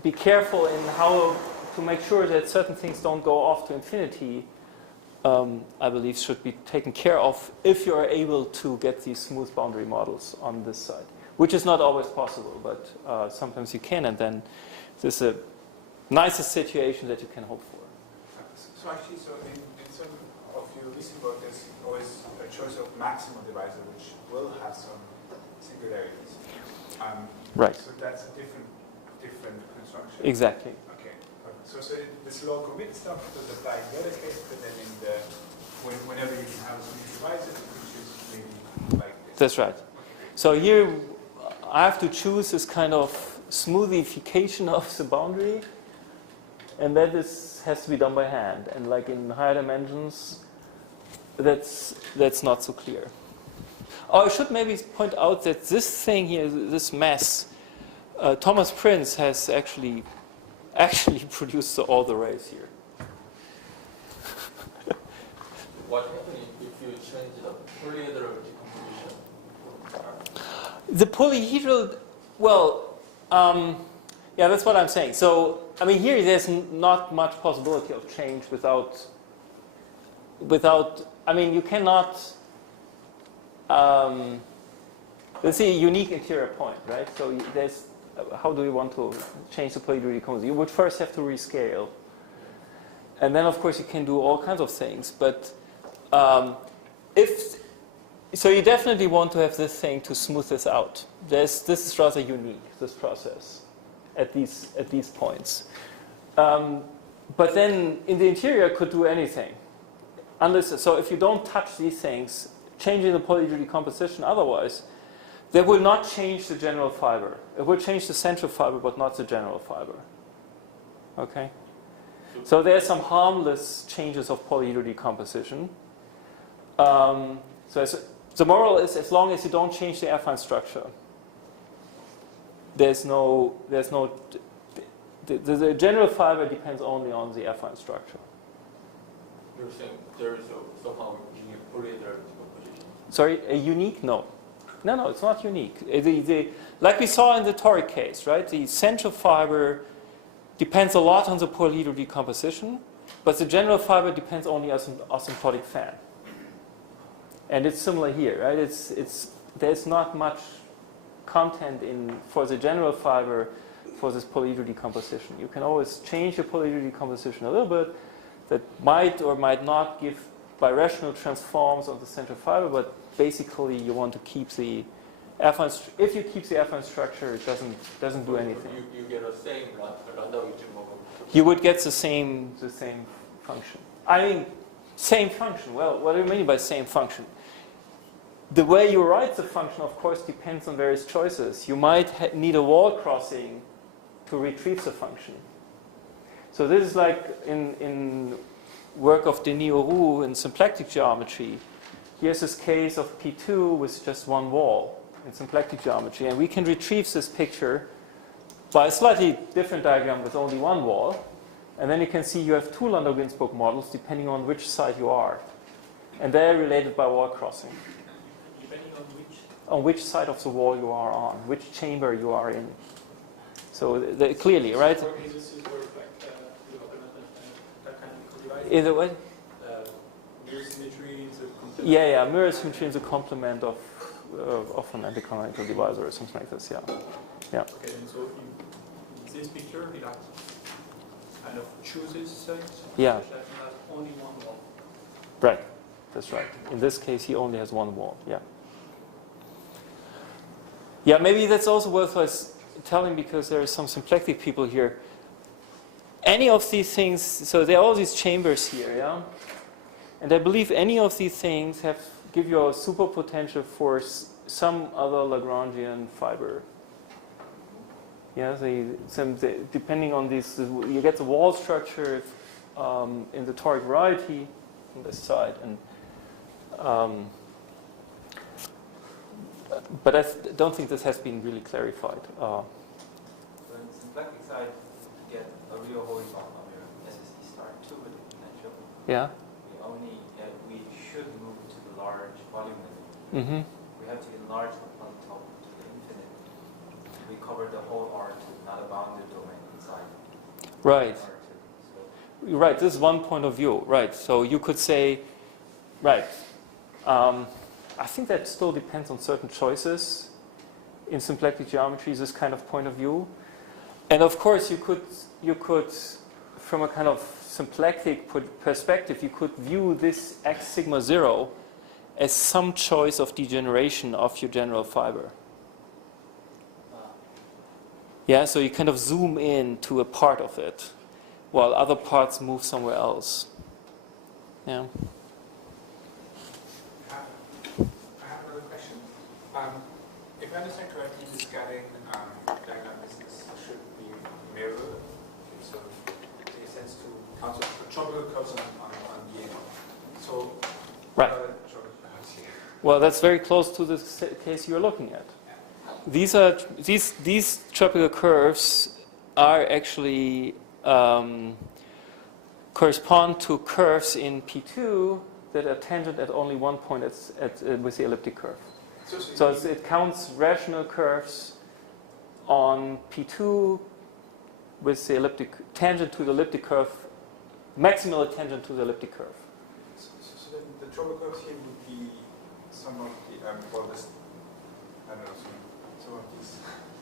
be careful in how to make sure that certain things don't go off to infinity, I believe should be taken care of if you are able to get these smooth boundary models on this side, which is not always possible, but sometimes you can, and then this is a nicest situation that you can hope for. So actually, in some of your recent work, there's always a choice of maximal divisor, which will have some singularities. Right. So that's a different construction. Exactly. Okay. So this low commit stuff does apply in the other case, but then whenever you can have a smooth divisor, which is maybe like this. That's right. So here I have to choose this kind of smoothification of the boundary, and that has to be done by hand. And like in higher dimensions, that's not so clear. Oh, I should maybe point out that this thing here, this mess, Thomas Prince has actually produced all the rays here. What happens if you change the polyhedral decomposition? The polyhedral, well, yeah, that's what I'm saying. So, I mean, here there's not much possibility of change without. I mean, you cannot. Let's see, a unique interior point, right? So there's. How do you want to change the polyhedral decomposition? You would first have to rescale, and then of course you can do all kinds of things. But so you definitely want to have this thing to smooth this out. This is rather unique, this process, at these points. But then in the interior could do anything. So if you don't touch these things, changing the polyhedral decomposition otherwise, they will not change the general fiber. It will change the central fiber, but not the general fiber. Okay? So there are some harmless changes of polyhedral decomposition. So the moral is, as long as you don't change the affine structure, there's no the general fiber depends only on the affine structure. You're saying there is somehow unique polyhedral decomposition? Sorry, a unique? No. No, it's not unique. Like we saw in the Toric case, right? The central fiber depends a lot on the polyhedral decomposition, but the general fiber depends only on asymptotic fan. And it's similar here, right? There's not much content for the general fiber for this polyhedral decomposition. You can always change the polyhedral decomposition a little bit. That might or might not give birational transforms of the central fiber, but basically you want to keep the affine. If you keep the affine structure, it doesn't do anything. You get a same Landau-Ginzburg. You would get the same function. I mean, same function. Well, what do you mean by same function? The way you write the function, of course, depends on various choices. You might need a wall crossing to retrieve the function. So this is like in work of Denis Auroux in symplectic geometry. Here's this case of P2 with just one wall in symplectic geometry. And we can retrieve this picture by a slightly different diagram with only one wall. And then you can see you have two Landau-Ginzburg models depending on which side you are. And they're related by wall crossing. Depending on which? On which side of the wall you are on, which chamber you are in. So clearly, right? Either way? Mirror symmetry is a complement. Yeah, mirror symmetry is a complement of an anticanonical divisor or something like this, yeah. Okay, and so in this picture, he kind of chooses such Yeah. that he has only one wall. Right, that's right. In this case, he only has one wall, yeah. Yeah, maybe that's also worthwhile telling because there are some symplectic people here. Any of these things, so there are all these chambers here, yeah? And I believe any of these things give you a superpotential for some other Lagrangian fiber. Yeah, depending on these, you get the wall structure in the toric variety on this side. But I don't think this has been really clarified. So in the symplectic side, you get a real horizontal mirror SSD star 2 with the potential. Yeah. We should move to the large volume limit. Mm-hmm. We have to enlarge the on top to the infinite. We cover the whole R2, not a bounded domain inside. Right. R2. So Right. This is one point of view. Right. So you could say, right. I think that still depends on certain choices in symplectic geometry. This kind of point of view, and of course you could, from a kind of symplectic perspective, you could view this x sigma 0 as some choice of degeneration of your general fiber. Yeah, so you kind of zoom in to a part of it, while other parts move somewhere else. Yeah. I have another question. If I understand correctly, the scattering diagram should be mirrored. So it makes sense to count the tropical curves on the end. So Right. Well, that's very close to the case you're looking at. These tropical curves are actually correspond to curves in P2 that are tangent at only one point with the elliptic curve. So it counts rational curves on P2 with the elliptic tangent to the elliptic curve, maximal tangent to the elliptic curve. So then the tropical curves here would be some of the well, this, I don't know, some of these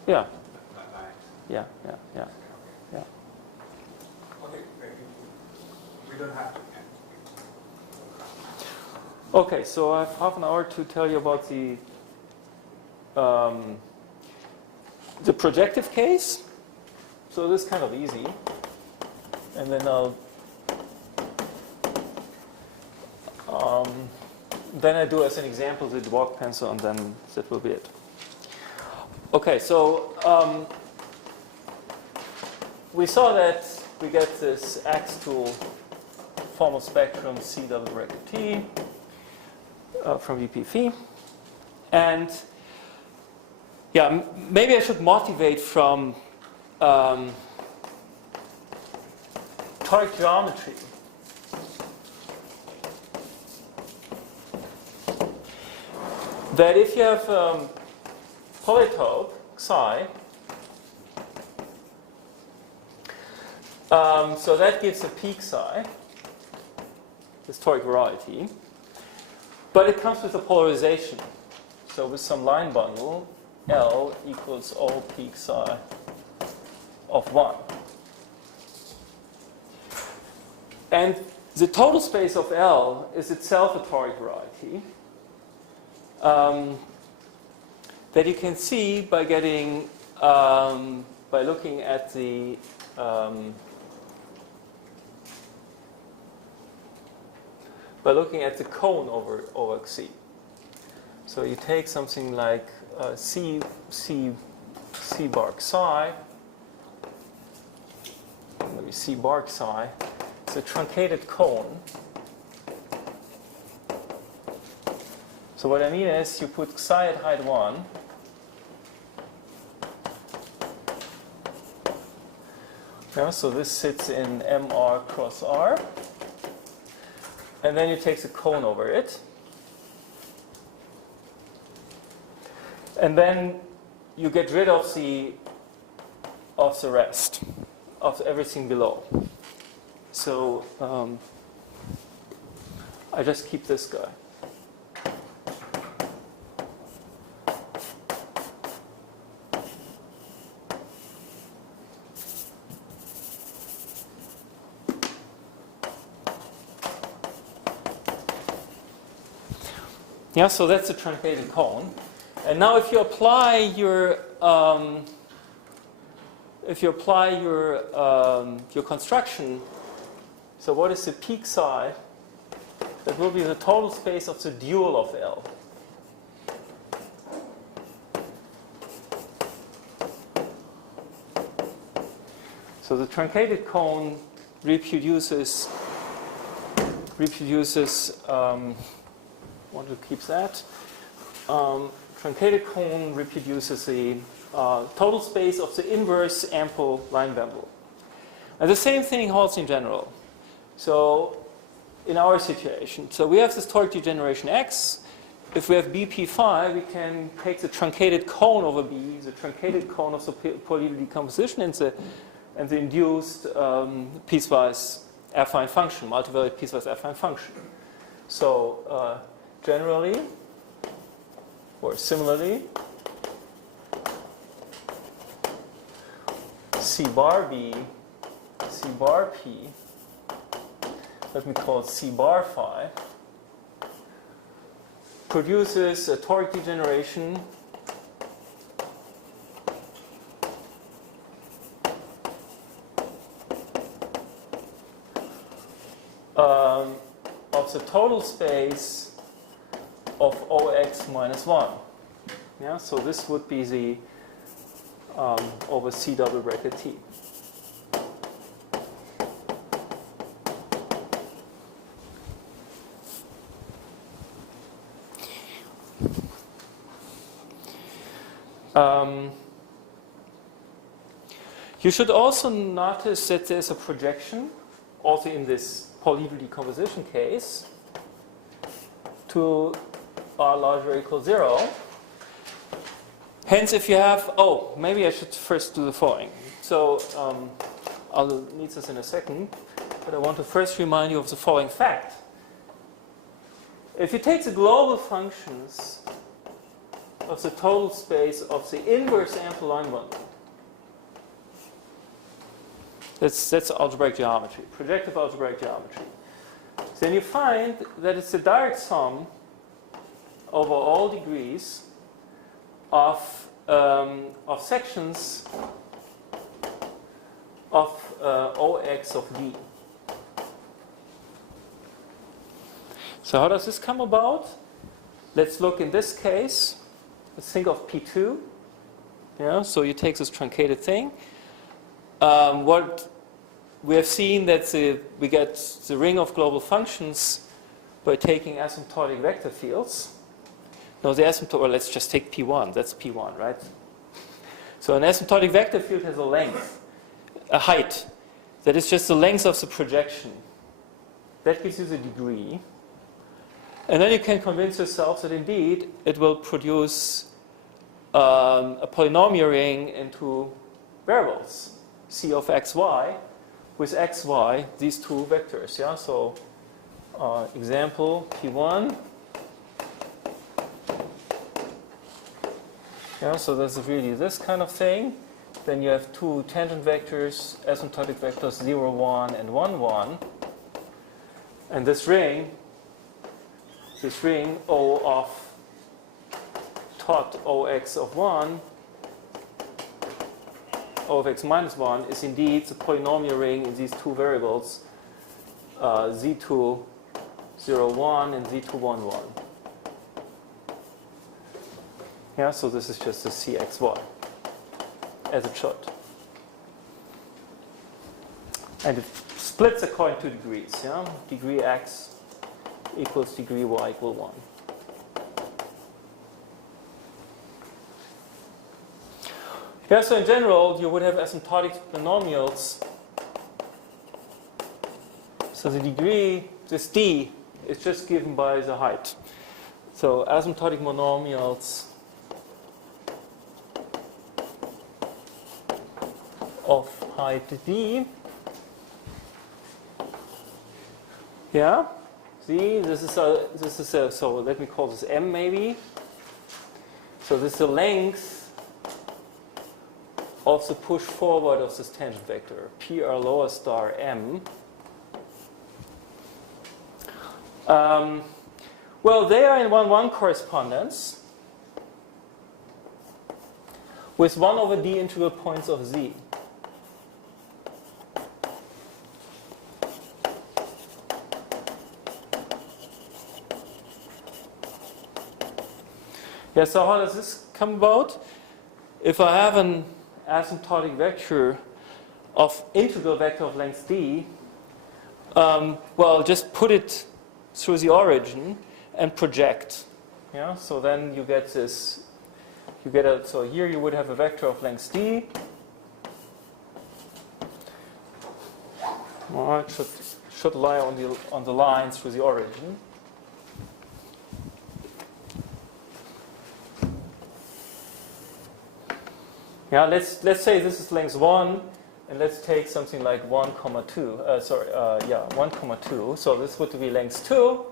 Yeah, lines. yeah. Okay, we don't have to. Okay, so I have half an hour to tell you about the projective case. So this is kind of easy, and then I do as an example the walk pencil, and then that will be it. Okay, so we saw that we get this X to formal spectrum C double bracket T from VP phi. And yeah, maybe I should motivate from toric geometry. That if you have polytope psi, so that gives a peak psi, this toric variety, but it comes with a polarization. So with some line bundle, L equals all peak psi of 1. And the total space of L is itself a toric variety that you can see by getting by looking at the cone over C. So you take something like C bar psi, maybe C bar psi. It's a truncated cone. So what I mean is you put psi at height 1. Yeah, so this sits in MR cross R. And then you take the cone over it. And then you get rid of the rest, of everything below. So I just keep this guy. Yeah, so that's a truncated cone. And now if you apply your construction, so what is the peak psi? That will be the total space of the dual of L. So the truncated cone reproduces want to keep that. Truncated cone reproduces the total space of the inverse ample line bundle. And the same thing holds in general. So in our situation, so we have this toric degeneration X. If we have BP phi, we can take the truncated cone over B, the truncated cone of the polyidal decomposition, and the induced piecewise affine function, multivariate piecewise affine function. So generally, or similarly, C bar B, C bar P, let me call it C bar phi, produces a toric degeneration of the total space of OX minus 1. Yeah, so this would be the over C double bracket T. You should also notice that there's a projection, also in this polyidal decomposition case, to R larger or equal 0. Hence, if you have, maybe I should first do the following. So I'll need this in a second, but I want to first remind you of the following fact. If you take the global functions of the total space of the inverse ample line bundle, that's algebraic geometry, projective algebraic geometry. Then you find that it's the direct sum over all degrees of sections of OX of D. So how does this come about? Let's look in this case. Let's think of P2. Yeah, so you take this truncated thing. What we have seen that we get the ring of global functions by taking asymptotic vector fields. No, the asymptotic, well, let's just take P1. That's P1, right? So an asymptotic vector field has a length, a height. that is just the length of the projection. That gives you the degree. And then you can convince yourself that indeed it will produce a polynomial ring into variables, c of xy, with xy, these two vectors. Yeah? So example P1. Yeah, so this is really this kind of thing. Then you have two tangent vectors, asymptotic vectors 0, 1 and 1, 1. And this ring O of tot OX of 1, O of x minus 1 is indeed the polynomial ring in these two variables, Z2 0, 1 and Z2 1, 1. Yeah, so this is just a CXY as it should. And it splits according to degrees. Yeah? Degree x equals degree y equal 1. Yeah, so in general, you would have asymptotic polynomials. So the degree, this d, is just given by the height. So asymptotic monomials of height d. Yeah. See, this is a, so let me call this m maybe. So this is the length of the push forward of this tangent vector, PR lower star m. Well, they are in 1-1 correspondence with 1 over d integral points of z. Yeah, so how does this come about? If I have an asymptotic vector of integral vector of length d, well, just put it through the origin and project. Yeah, so then you get this. You get a. So here you would have a vector of length d. Well, it should lie on the line through the origin. Yeah, let's say this is length 1, and let's take something like 1, 2. 1, 2. So this would be length 2,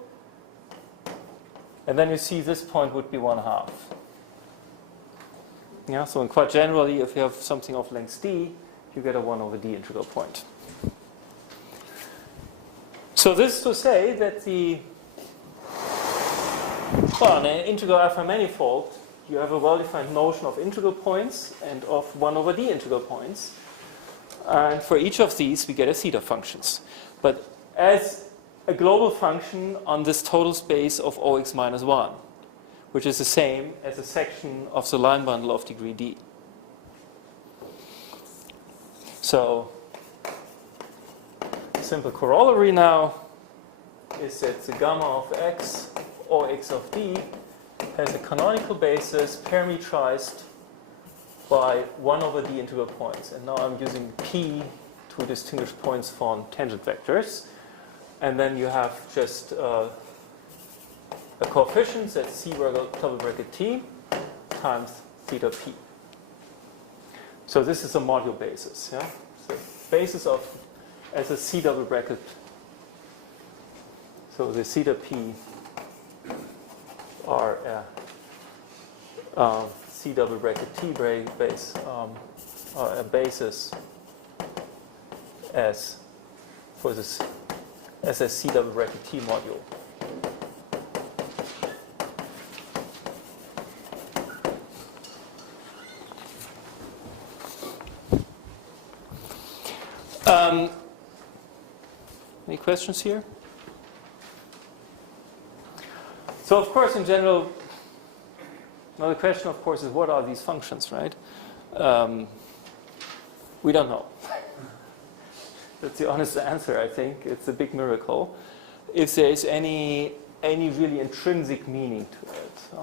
and then you see this point would be 1/2. Yeah, so quite generally, if you have something of length d, you get a 1 over d integral point. So this is to say that in an integral alpha manifold, you have a well-defined notion of integral points and of 1 over d integral points. And for each of these, we get a theta functions. But as a global function on this total space of OX minus 1, which is the same as a section of the line bundle of degree d. So, the simple corollary now is that the gamma of x, OX of d, has a canonical basis parametrized by 1 over d integral points. And now I'm using p to distinguish points from tangent vectors. And then you have just a coefficient that's c double bracket t times theta p. So this is a module basis. Yeah? So basis of as a c double bracket. So the theta p are c double bracket t base a basis as for this as a c double bracket t module. Any questions here? So of course, in general, now the question, of course, is what are these functions, right? We don't know. That's the honest answer, I think. It's a big miracle. If there is any really intrinsic meaning to it.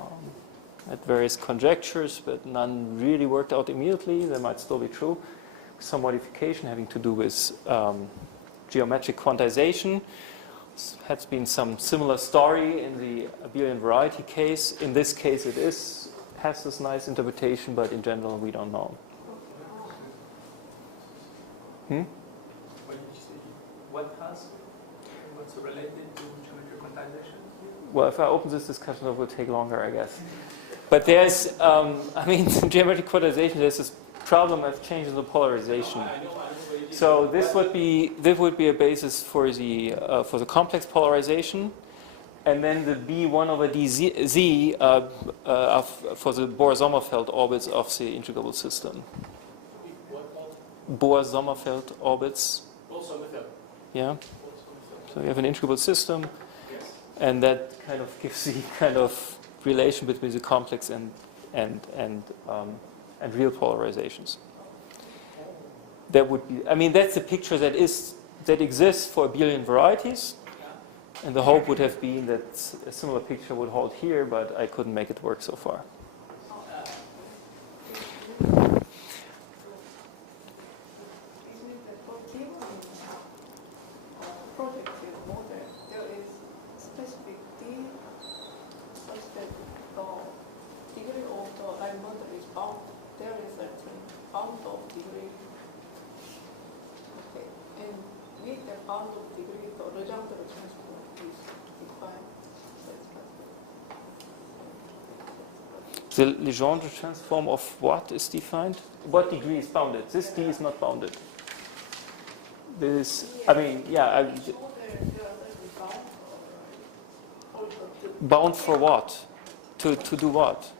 At various conjectures, but none really worked out immediately. They might still be true. some modification having to do with geometric quantization. Has been some similar story in the abelian variety case. In this case, it has this nice interpretation, but in general, we don't know. What did you say? What's related to geometric quantization? Well, if I open this discussion, it will take longer, I guess. But there's, in geometric quantization, there's this problem of changes the polarization. So this would be a basis for the complex polarization, and then the B1 over dz for the Bohr-Sommerfeld orbits of the integrable system. Bohr-Sommerfeld orbits. Bohr-Sommerfeld. Yeah. So you have an integrable system, and that kind of gives the kind of relation between the complex and real polarizations. That would be. That's a picture that exists for abelian varieties, and the hope would have been that a similar picture would hold here, but I couldn't make it work so far. The Legendre transform of what is defined? What degree is bounded? This D is not bounded. This, bound for what? To do what?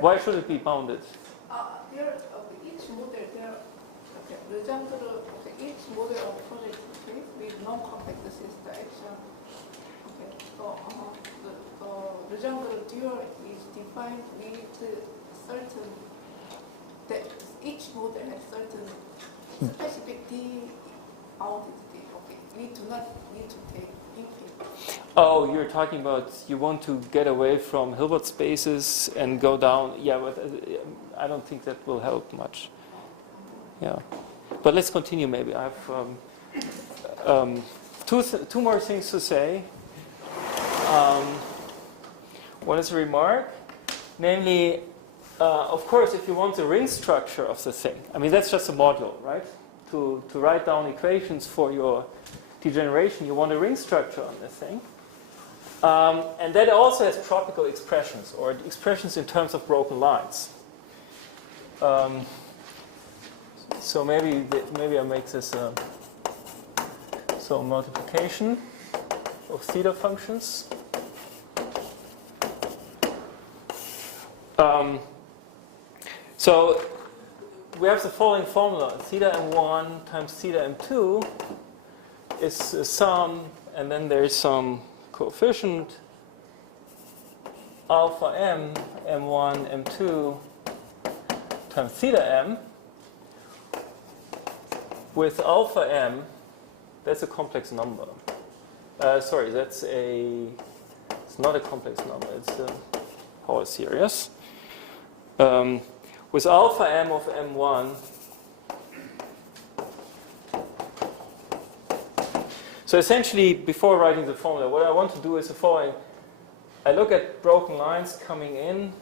Why should it be bounded? Each model, each model of project space with non-compact system. The Legendre dual is defined with certain, that each model has certain specific D bounded D. Okay, we do not need to take infinite. Oh, you're talking about you want to get away from Hilbert spaces and go down. Yeah, but I don't think that will help much. Yeah, but let's continue. Maybe I have two more things to say. One is a remark, namely, of course, if you want the ring structure of the thing, that's just a module, right? To write down equations for your degeneration, you want a ring structure on the thing. And that also has tropical expressions, or expressions in terms of broken lines. So maybe I make this multiplication of theta functions. So we have the following formula: theta m1 times theta m2 is a sum, and then there is some coefficient alpha m, m1, m2 times theta m, with alpha m, that's a complex number. It's not a complex number, it's a whole series. With alpha m of m1, so essentially, before writing the formula, what I want to do is the following. I look at broken lines coming in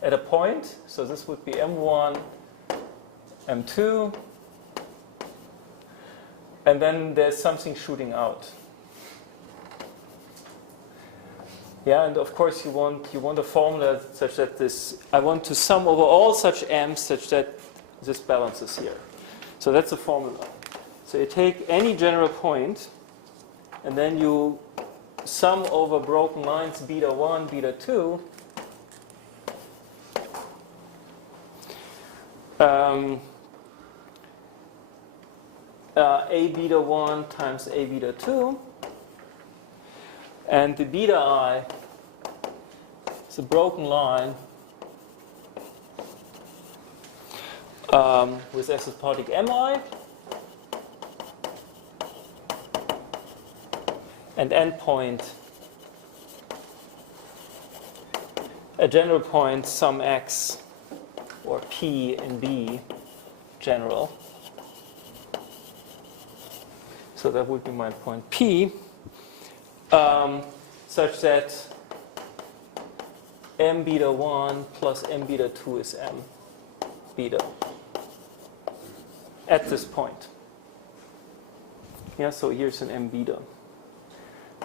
at a point, so this would be m1, m2, and then there's something shooting out. Yeah, and of course you want a formula such that I want to sum over all such m's such that this balances here. So that's the formula. So you take any general point, and then you sum over broken lines beta 1, beta 2. A beta 1 times A beta 2. And the beta I is a broken line with asymptotic mi. And endpoint, a general point, sum x or P in B general. So that would be my point P, such that m beta 1 plus m beta 2 is m beta at this point. Yeah, so here's an m beta.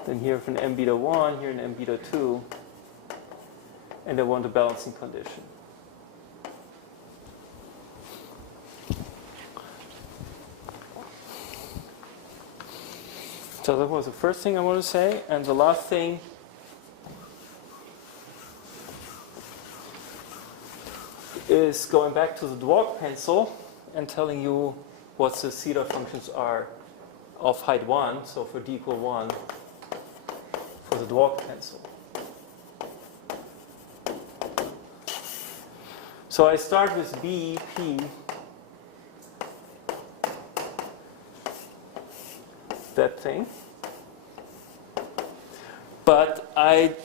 Then here an m beta 1, here an m beta 2, and I want a balancing condition. So that was the first thing I want to say. And the last thing is going back to the dwarf pencil and telling you what the theta functions are of height 1, so for d equal 1 for the dwarf pencil. So I start with B, P, that thing. But I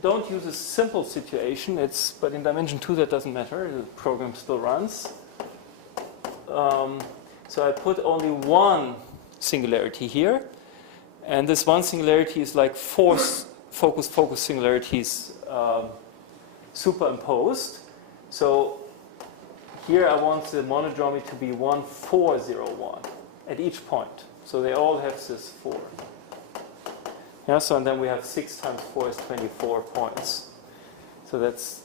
don't use a simple situation. But in dimension 2 that doesn't matter. The program still runs. So I put only one singularity here, and this one singularity is like four focus singularities superimposed. So here I want the monodromy to be 1, 4, 0, 1 at each point. So they all have this 4. Yeah, so and then we have 6 times 4 is 24 points. So that's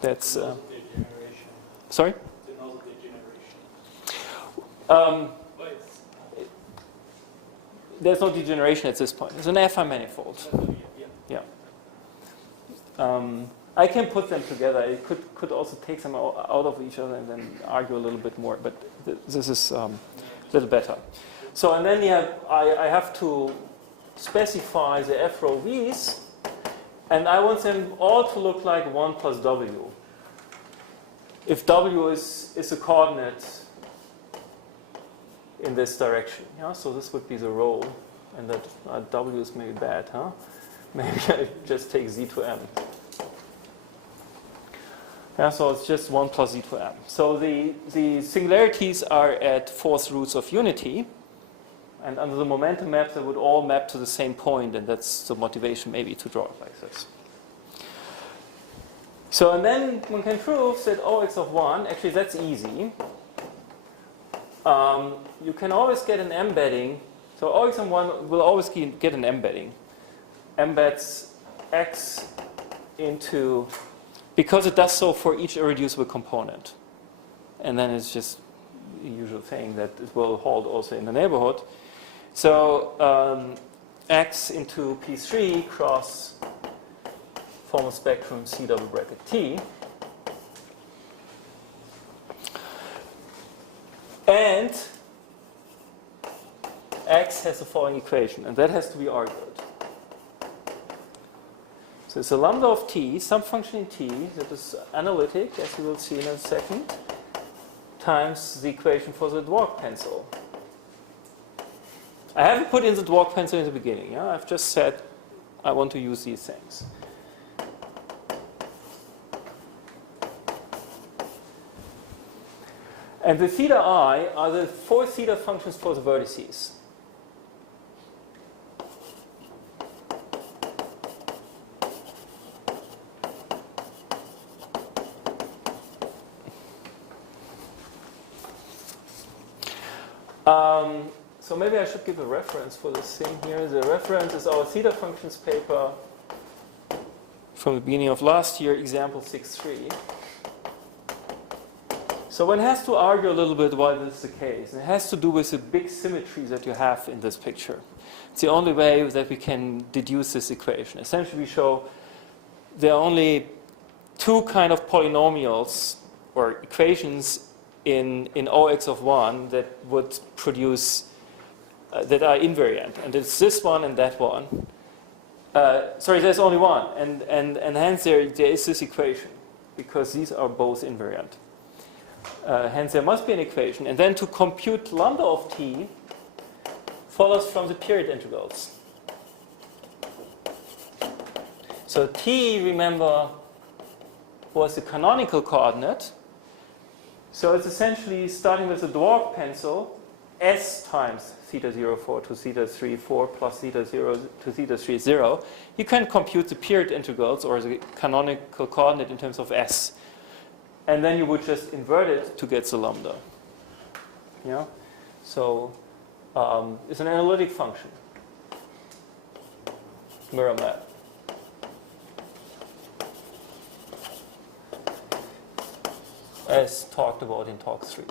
degeneration. Sorry? Denotes degeneration. There's no degeneration at this point. It's an affine manifold. Yeah. I can put them together. It could also take them out of each other and then argue a little bit more. But this is a little better. So and then I have to specify the f row v's, and I want them all to look like 1 plus w. If w is a coordinate in this direction, yeah. So this would be the row, and that w is maybe bad, huh? Maybe I just take z to m. Yeah, so it's just 1 plus z to m. So the singularities are at fourth roots of unity. And under the momentum map, they would all map to the same point, and that's the motivation maybe to draw it like this. So, and then one can prove that OX of 1, actually that's easy. You can always get an embedding. So OX of 1 will always get an embedding. Embeds X into, because it does so for each irreducible component. And then it's just the usual thing that it will hold also in the neighborhood. So X into P3 cross formal spectrum C double bracket T. And X has the following equation, and that has to be argued. So it's a lambda of T, some function in T that is analytic, as you will see in a second, times the equation for the dwarf pencil. I haven't put in the dwarf pencil in the beginning. Yeah? I've just said I want to use these things. And the theta I are the 4 theta functions for the vertices. So maybe I should give a reference for this thing here. The reference is our theta functions paper from the beginning of last year, example 6.3. So one has to argue a little bit why this is the case. It has to do with the big symmetry that you have in this picture. It's the only way that we can deduce this equation. Essentially, we show there are only 2 kind of polynomials or equations in OX of 1 that would produce that are invariant, and it's this one and that one. Sorry, there's only one, and hence there is this equation because these are both invariant. Hence there must be an equation, and then to compute lambda of T follows from the period integrals. So T, remember, was the canonical coordinate. So it's essentially starting with the dwarf pencil, S times theta 0, 4 to theta 3, 4 plus theta 0 to theta 3, 0. You can compute the period integrals or the canonical coordinate in terms of S. And then you would just invert it to get the lambda. Yeah? So it's an analytic function. Mirror map. As talked about in talk 3.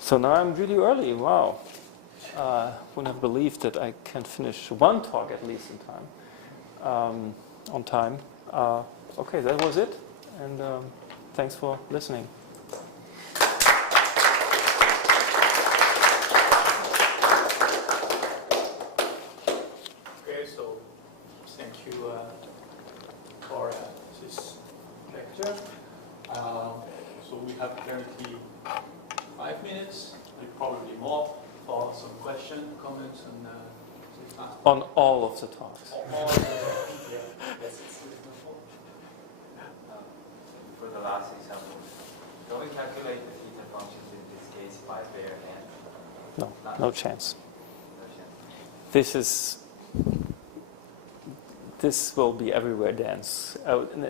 So now I'm really early. Wow. Wouldn't have believed that I can finish one talk at least in time. On time. Okay, that was it. And thanks for listening. Okay, so thank you for this lecture. So we have currently 5 minutes, and probably more, for some questions, comments, and this last On all of the talks. For the last example, can we calculate the theta functions in this case by bare hand? No, no chance. No chance. This will be everywhere dance,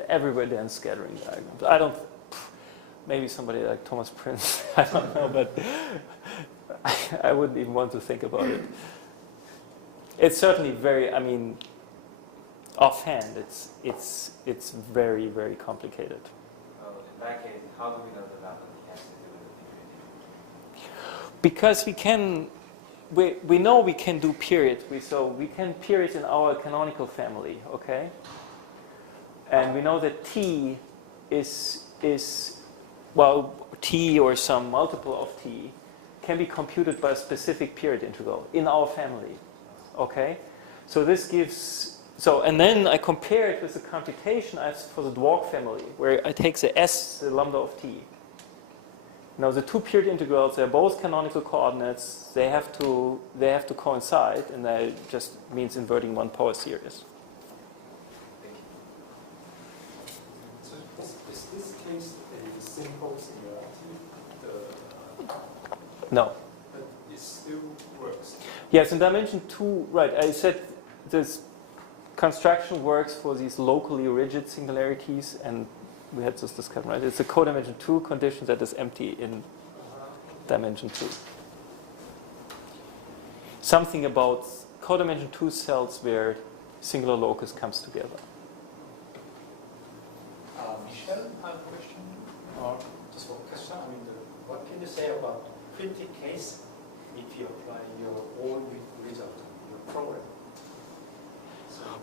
everywhere dance scattering diagrams. I don't. Maybe somebody like Thomas Prince. I don't know, but I wouldn't even want to think about it. It's certainly very. I mean, offhand, it's very, very complicated. In that case, how do we know that that has to do with the period? Because we know we can do periods. So we can periods in our canonical family, okay? And we know that T is well, T or some multiple of T can be computed by a specific period integral in our family, okay? So this gives, and then I compare it with the computation as for the dwarf family, where I take the S, the lambda of T. Now the two period integrals, they're both canonical coordinates. They have to coincide, and that just means inverting one power series. So is this case a simple similarity? No. But it still works. Yes, in dimension 2, right, I said this construction works for these locally rigid singularities, and we had this discussion, right? It's a codimension 2 condition that is empty in dimension 2. Something about codimension 2 cells where singular locus comes together. Michel, I have a question, or just for Kashan. I mean, what can you say about quintic case if you apply your own result, your program?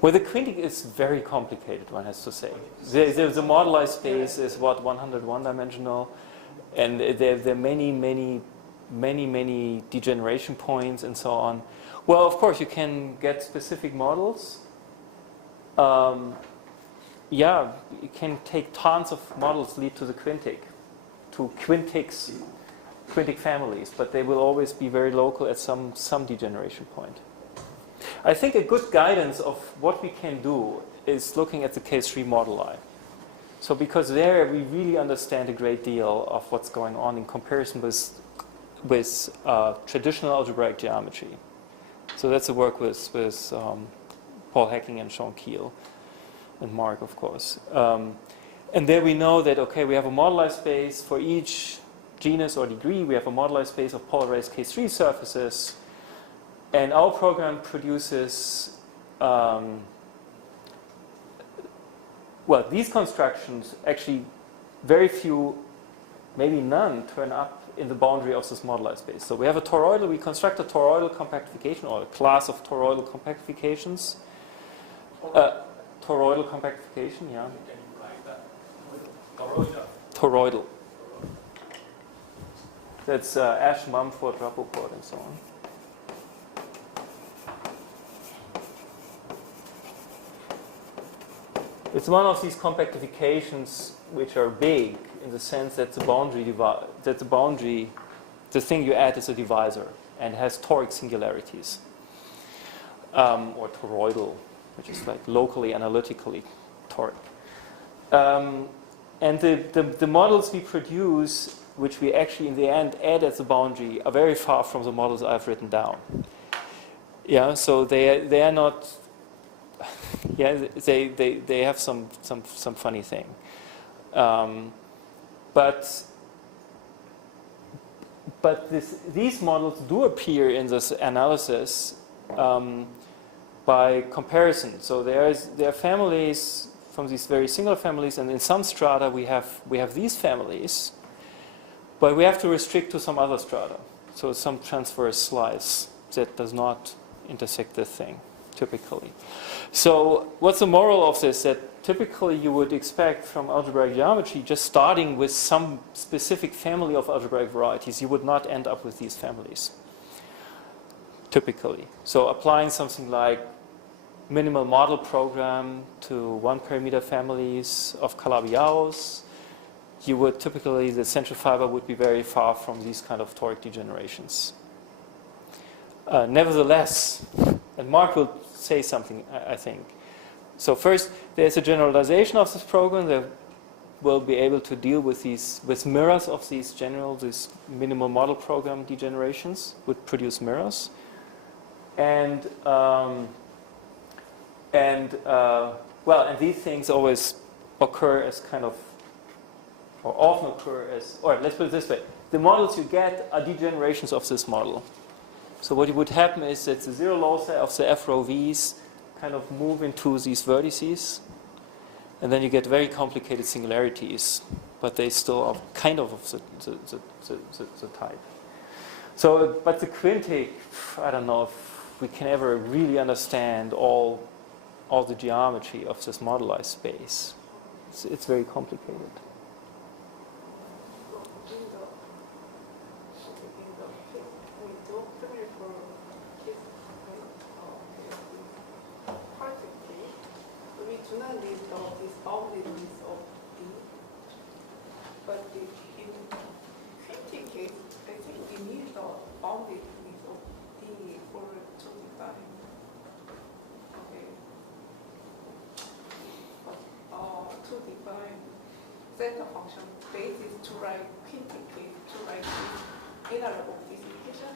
Well, the quintic is very complicated, one has to say. The moduli space is, 101 dimensional, and there are many degeneration points and so on. Well, of course, you can get specific models. Yeah, you can take tons of models lead to the quintic, to quintic families, but they will always be very local at some degeneration point. I think a good guidance of what we can do is looking at the K3 moduli. So because there we really understand a great deal of what's going on in comparison with traditional algebraic geometry. So that's the work with Paul Hecking and Sean Keel and Mark, of course. And there we know that, okay, we have a moduli space for each genus or degree. We have a moduli space of polarized K3 surfaces. And our program produces, well, these constructions, actually very few, maybe none, turn up in the boundary of this moduli space. So we have a toroidal, we construct a toroidal compactification, or a class of toroidal compactifications. Toroidal compactification, yeah. Can you write that? Toroidal. Toroidal. That's Ash, Mumford, Rappaport, and so on. It's one of these compactifications which are big in the sense that the boundary, the thing you add is a divisor and has toric singularities, or toroidal which is like locally analytically toric. And the models we produce, which we actually in the end add at the boundary, are very far from the models I've written down. Yeah, so they are not. Yeah, they have some funny thing, but these models do appear in this analysis by comparison. So there are families from these very single families, and in some strata we have these families, but we have to restrict to some other strata. So some transverse slice that does not intersect this thing, typically. So what's the moral of this? That typically you would expect from algebraic geometry, just starting with some specific family of algebraic varieties, you would not end up with these families, typically. So applying something like minimal model program to one parameter families of Calabi-Yaos, you would typically, the central fiber would be very far from these kind of toric degenerations. Nevertheless, and Mark will say something, I think. So first, there's a generalization of this program that will be able to deal with mirrors of these minimal model program degenerations, would produce mirrors. And these things always occur as kind of, or often occur as, or let's put it this way, the models you get are degenerations of this model. So what would happen is that the zero loci of the F row V's kind of move into these vertices, and then you get very complicated singularities, but they still are kind of the type. So, but the quintic, I don't know if we can ever really understand all the geometry of this modelized space. It's very complicated. Theta function basis to write quintic case, to write this inner of this equation,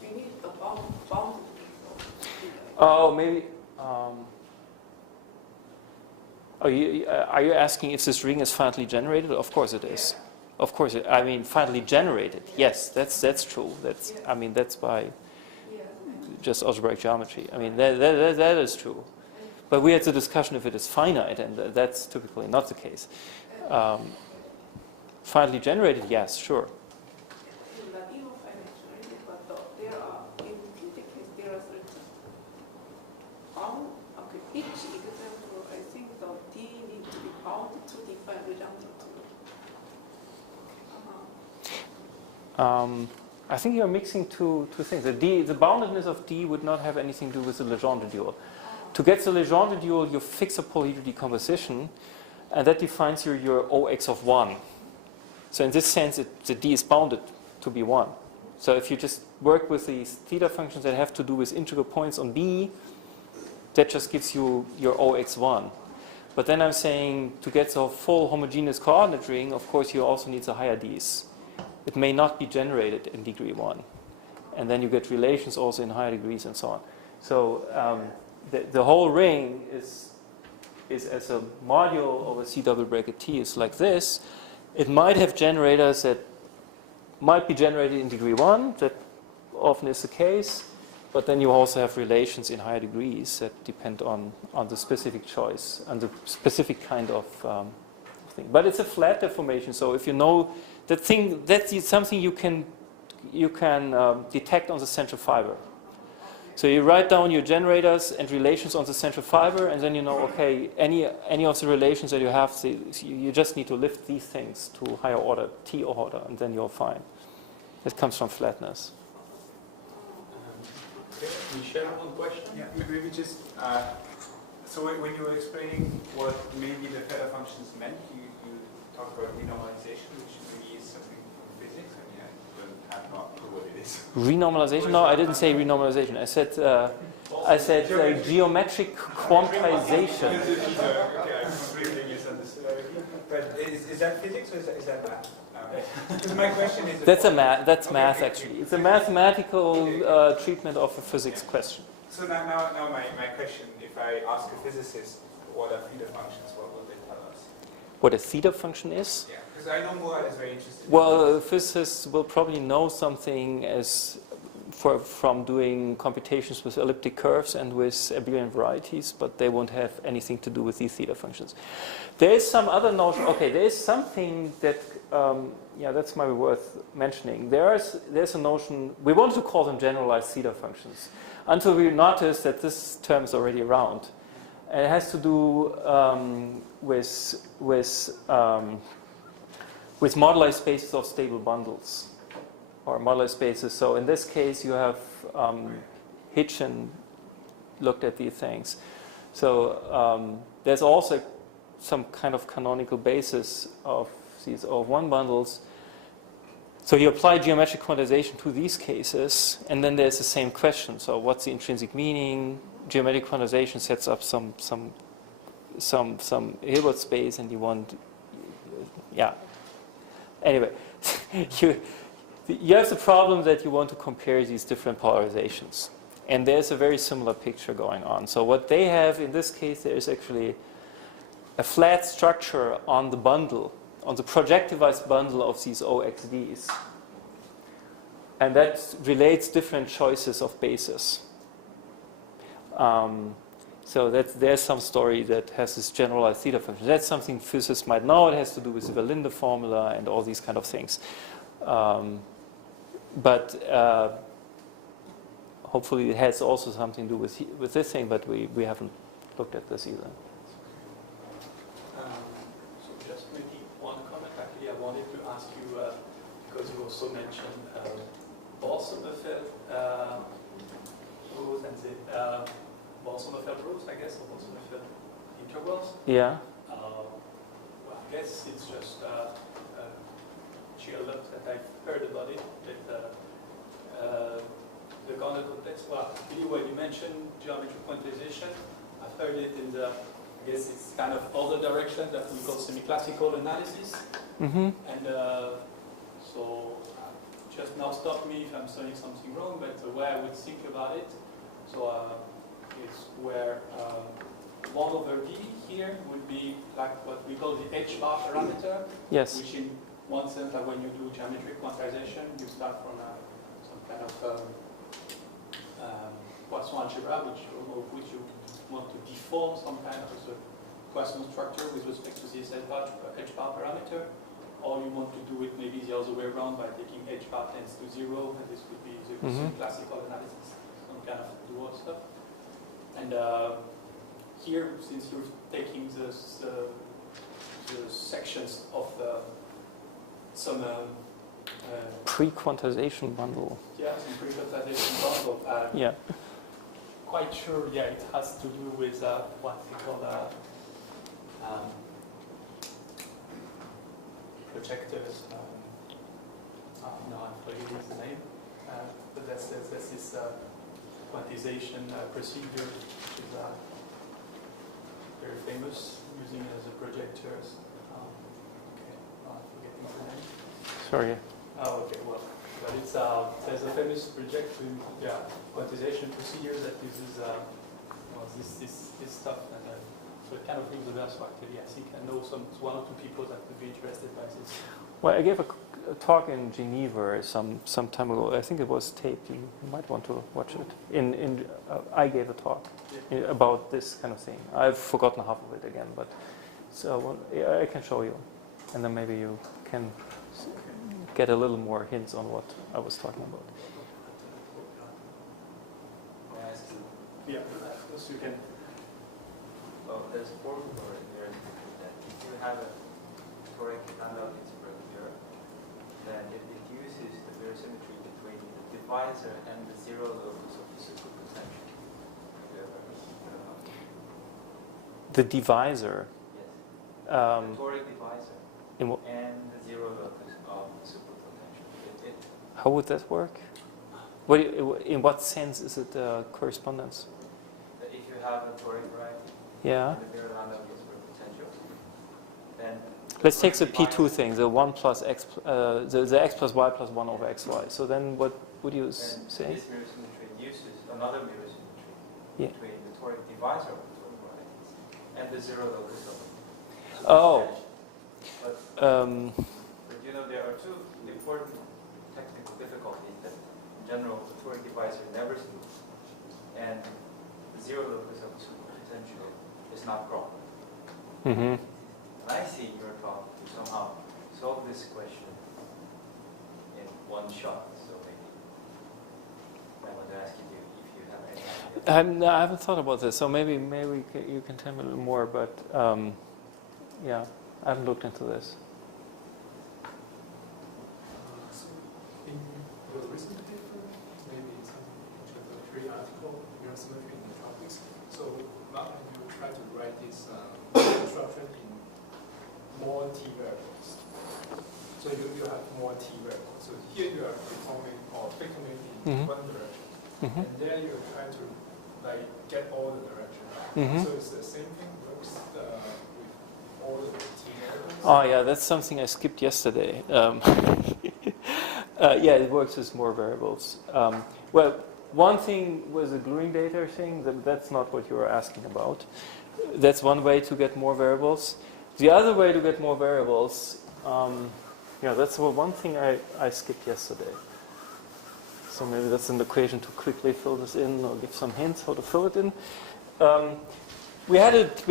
we need the bounded case of theta. Oh, maybe. Are you asking if this ring is finitely generated? Of course it is. Yeah. Of course, finitely generated. Yes, that's true. That's that's by just algebraic geometry. I mean that is true. But we had the discussion if it is finite, and that's typically not the case. Finitely generated, yes, sure. Each example, I think the D needs to be bounded to define Legendre tool. I think you're mixing two things. The boundedness of D would not have anything to do with the Legendre dual. To get the Legendre dual, you fix a polyhedral decomposition, and that defines your OX of 1. So in this sense, the D is bounded to be 1. So if you just work with these theta functions that have to do with integral points on B, that just gives you your OX1. But then I'm saying to get the full homogeneous coordinate ring, of course, you also need the higher Ds. It may not be generated in degree 1. And then you get relations also in higher degrees and so on. So the whole ring is as a module over C double bracket T is like this. It might have generators that might be generated in degree 1. That often is the case. But then you also have relations in higher degrees that depend on the specific choice and the specific kind of thing. But it's a flat deformation, so if you know that thing, that's something you can detect on the central fiber. So you write down your generators and relations on the central fiber, and then you know, okay, any of the relations that you have, you just need to lift these things to higher order, T order, and then you're fine. It comes from flatness. Michel, one question? Yeah, maybe just, so when you were explaining what maybe the theta functions meant, you talked about renormalization, which maybe is something from physics, and you don't have not clue what it is. Renormalization? No, I didn't say renormalization. I said I said geometric quantization. Okay, I completely misunderstood. But is that physics or is that math? Because my question is... That's math, actually. It's a mathematical treatment of a physics question. So now my question, if I ask a physicist what are theta functions, what will they tell us? What a theta function is? Yeah, because I know Murat is very interested. Well, physicists will probably know something from doing computations with elliptic curves and with abelian varieties, but they won't have anything to do with these theta functions. There is some other notion. Okay, there is something that, that's maybe worth mentioning. There's a notion, we wanted to call them generalized theta functions, until we noticed that this term is already around. And it has to do with moduli spaces of stable bundles, or moduli spaces. So in this case, you have Hitchin looked at these things. So there's also some kind of canonical basis of these O1 bundles. So you apply geometric quantization to these cases, and then there's the same question. So what's the intrinsic meaning? Geometric quantization sets up some Hilbert space, and you want, Anyway, you have the problem that you want to compare these different polarizations. And there's a very similar picture going on. So what they have in this case, there is actually a flat structure on the bundle, on the projectivized bundle of these OXDs. And that relates different choices of bases. So there's some story that has this generalized theta function. That's something physicists might know. It has to do with the Verlinde formula and all these kind of things. But hopefully it has also something to do with this thing, but we haven't looked at this either. So just maybe one comment. Actually, I wanted to ask you, because you also mentioned Born-Sommerfeld rules and the Born-Sommerfeld rules, I guess, or Born-Sommerfeld integrals. Yeah. Well, I guess it's just sheer luck that I've heard about it, that the canonical text, well, anyway, you mentioned geometric quantization. I've heard it in the, I guess it's kind of other direction that we call semi-classical analysis. Mm-hmm. And so just now stop me if I'm saying something wrong, but the way I would think about it, so it's where 1 over d here would be like what we call the h bar parameter. Yes. Which in one sense, like when you do geometric quantization, you start from some kind of Poisson algebra, which you want to deform some kind of a Poisson structure with respect to this h bar parameter, or you want to do it maybe the other way around by taking h bar tends to 0, and this would be the classical analysis, some kind of dual stuff. And here, since you're taking the sections of some pre-quantization bundle. Yeah, some pre-quantization bundle. Yeah. Quite sure, it has to do with what they call projectors. No, I'm forgetting the name. But that's this quantization procedure, which is very famous, using as a projectors. I'm forgetting the name. Sorry. Oh, okay, well, but it's there's a famous quantization procedure that uses this stuff, and so it kind of rings the bell. So actually, I think I know one or two people that would be interested by this. Well, I gave a talk in Geneva some time ago. I think it was taped. You might want to watch it. I gave a talk about this kind of thing. I've forgotten half of it again, but so I can show you, and then maybe you can get a little more hints on what I was talking about. Yeah, of course you can. Well, there's a formula here that if you have a Toric Landau-Ginzburg here, then it uses the mirror symmetry between the divisor and the zero locus of the superpotential. The divisor. Yes. The Toric divisor and the zero locus of the superpotential. How would that work? In what sense is it correspondence? you have a toric variety Yeah. in the mirror Landau-Ginzburg potential, then Let's take the toric P2 thing, the 1 plus x, the x plus y plus 1 over xy. So then what would you and say? this mirror symmetry induces another mirror symmetry Yeah. between the toric divisor of the toric varieties and the zero locus of the Oh. But, Um, but you know, there are two important technical difficulties that in general the toric divisor never smooths, and the zero locus of the superpotential is not proper. mhm. And I see in your talk to somehow solve this question in one shot. So maybe I want to ask you if you have any idea. No, I haven't thought about this, so maybe you can tell me a little more. But yeah, I haven't looked into this. So in your recent paper, maybe in some introductory article, mirror symmetry in the tropics. So you try to write this construction in more T variables. So you have more T variables. So here you are performing or thickening in one direction. Mhm. And there you're trying to like get all the directions. Mhm. So it's the same thing works with all the T variables. Oh yeah, that's something I skipped yesterday. Yeah, it works with more variables. Well, one thing was the gluing data thing. That's not what you were asking about. That's one way to get more variables. The other way to get more variables, yeah, that's one thing I skipped yesterday. So maybe that's an equation to quickly fill this in or give some hints how to fill it in. We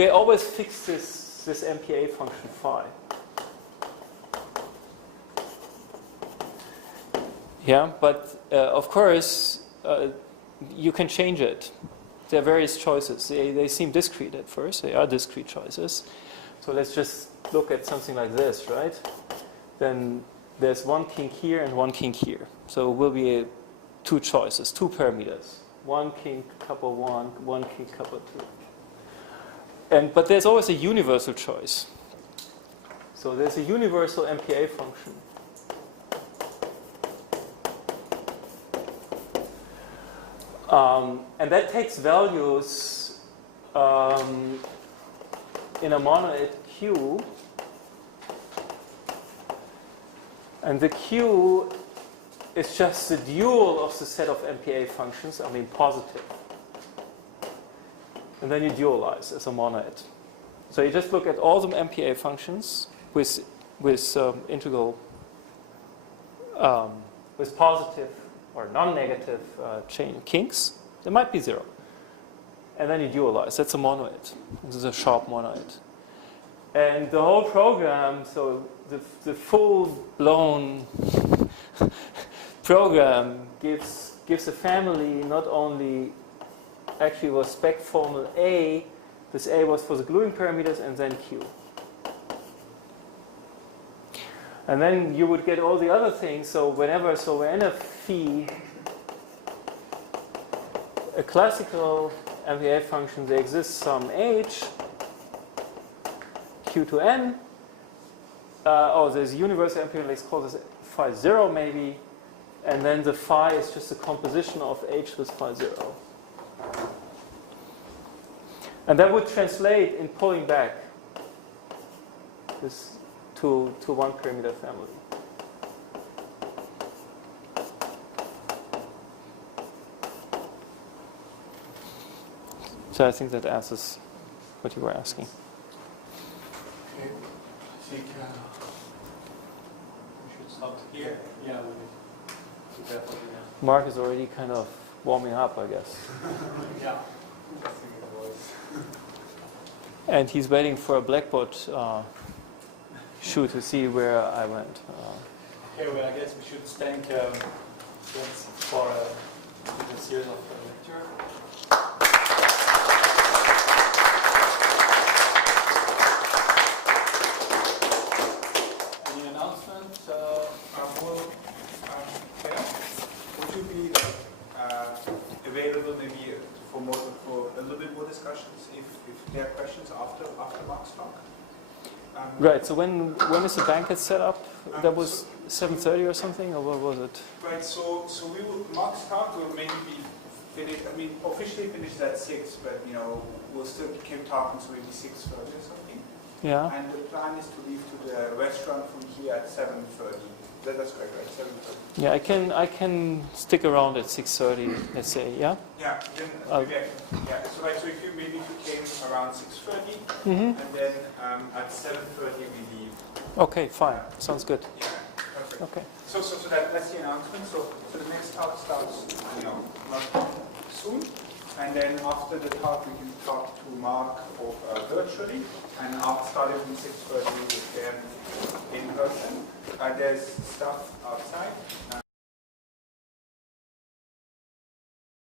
always fix this MPA function phi. Yeah, but of course you can change it. There are various choices. They seem discrete at first. They are discrete choices. So let's just look at something like this, right? Then there's one kink here and one kink here. So it will be two choices, two parameters. One kink couple 1, one kink couple 2. But there's always a universal choice. So there's a universal MPA function. And that takes values in a monoid Q. And the Q is just the dual of the set of MPA functions, I mean positive. And then you dualize as a monoid. So you just look at all the MPA functions with integral, with positive or non-negative chain kinks. There might be 0. And then you dualize. That's a monoid. This is a sharp monoid. And the whole program, so the full-blown program gives a family not only actually was spec formal A, this A was for the gluing parameters and then Q. And then you would get all the other things. So when a phi, a classical MPA function, there exists some H, Q to N. There's a universal MPA, let's call this phi 0 maybe. And then the phi is just a composition of H with phi 0. And that would translate in pulling back this to one parameter family. So I think that answers what you were asking. Okay. I think we should stop here. Yeah, we definitely. Mark is already kind of warming up, I guess. Yeah. And he's waiting for a blackboard shoe to see where I went. Okay, well, I guess we should thank Bernd for the series of lecture. Any announcements? Would you be available maybe for a little bit more discussions if there are questions after Mark's talk? Right. So when is the banquet set up? That was 7:30 or something, or what was it? Right. So Mark's talk will maybe be finish. I mean, officially finishes at 6, but you know, we'll still keep talking, so maybe 6:30 or something. Yeah. And the plan is to leave to the restaurant from here at 7:30. That's correct, right? 7:30. Yeah, I can stick around at 6:30. Let's say, yeah. Yeah. Then maybe So like, so if you came around 6:30, Mm-hmm. and then at 7:30 we leave. Okay, fine. Sounds good. Yeah. Perfect. Okay. So that's the announcement. So the next talk starts, you know, not soon, and then after the talk we can talk to Mark virtually, and starting from 6:30 with them in person. There's stuff outside.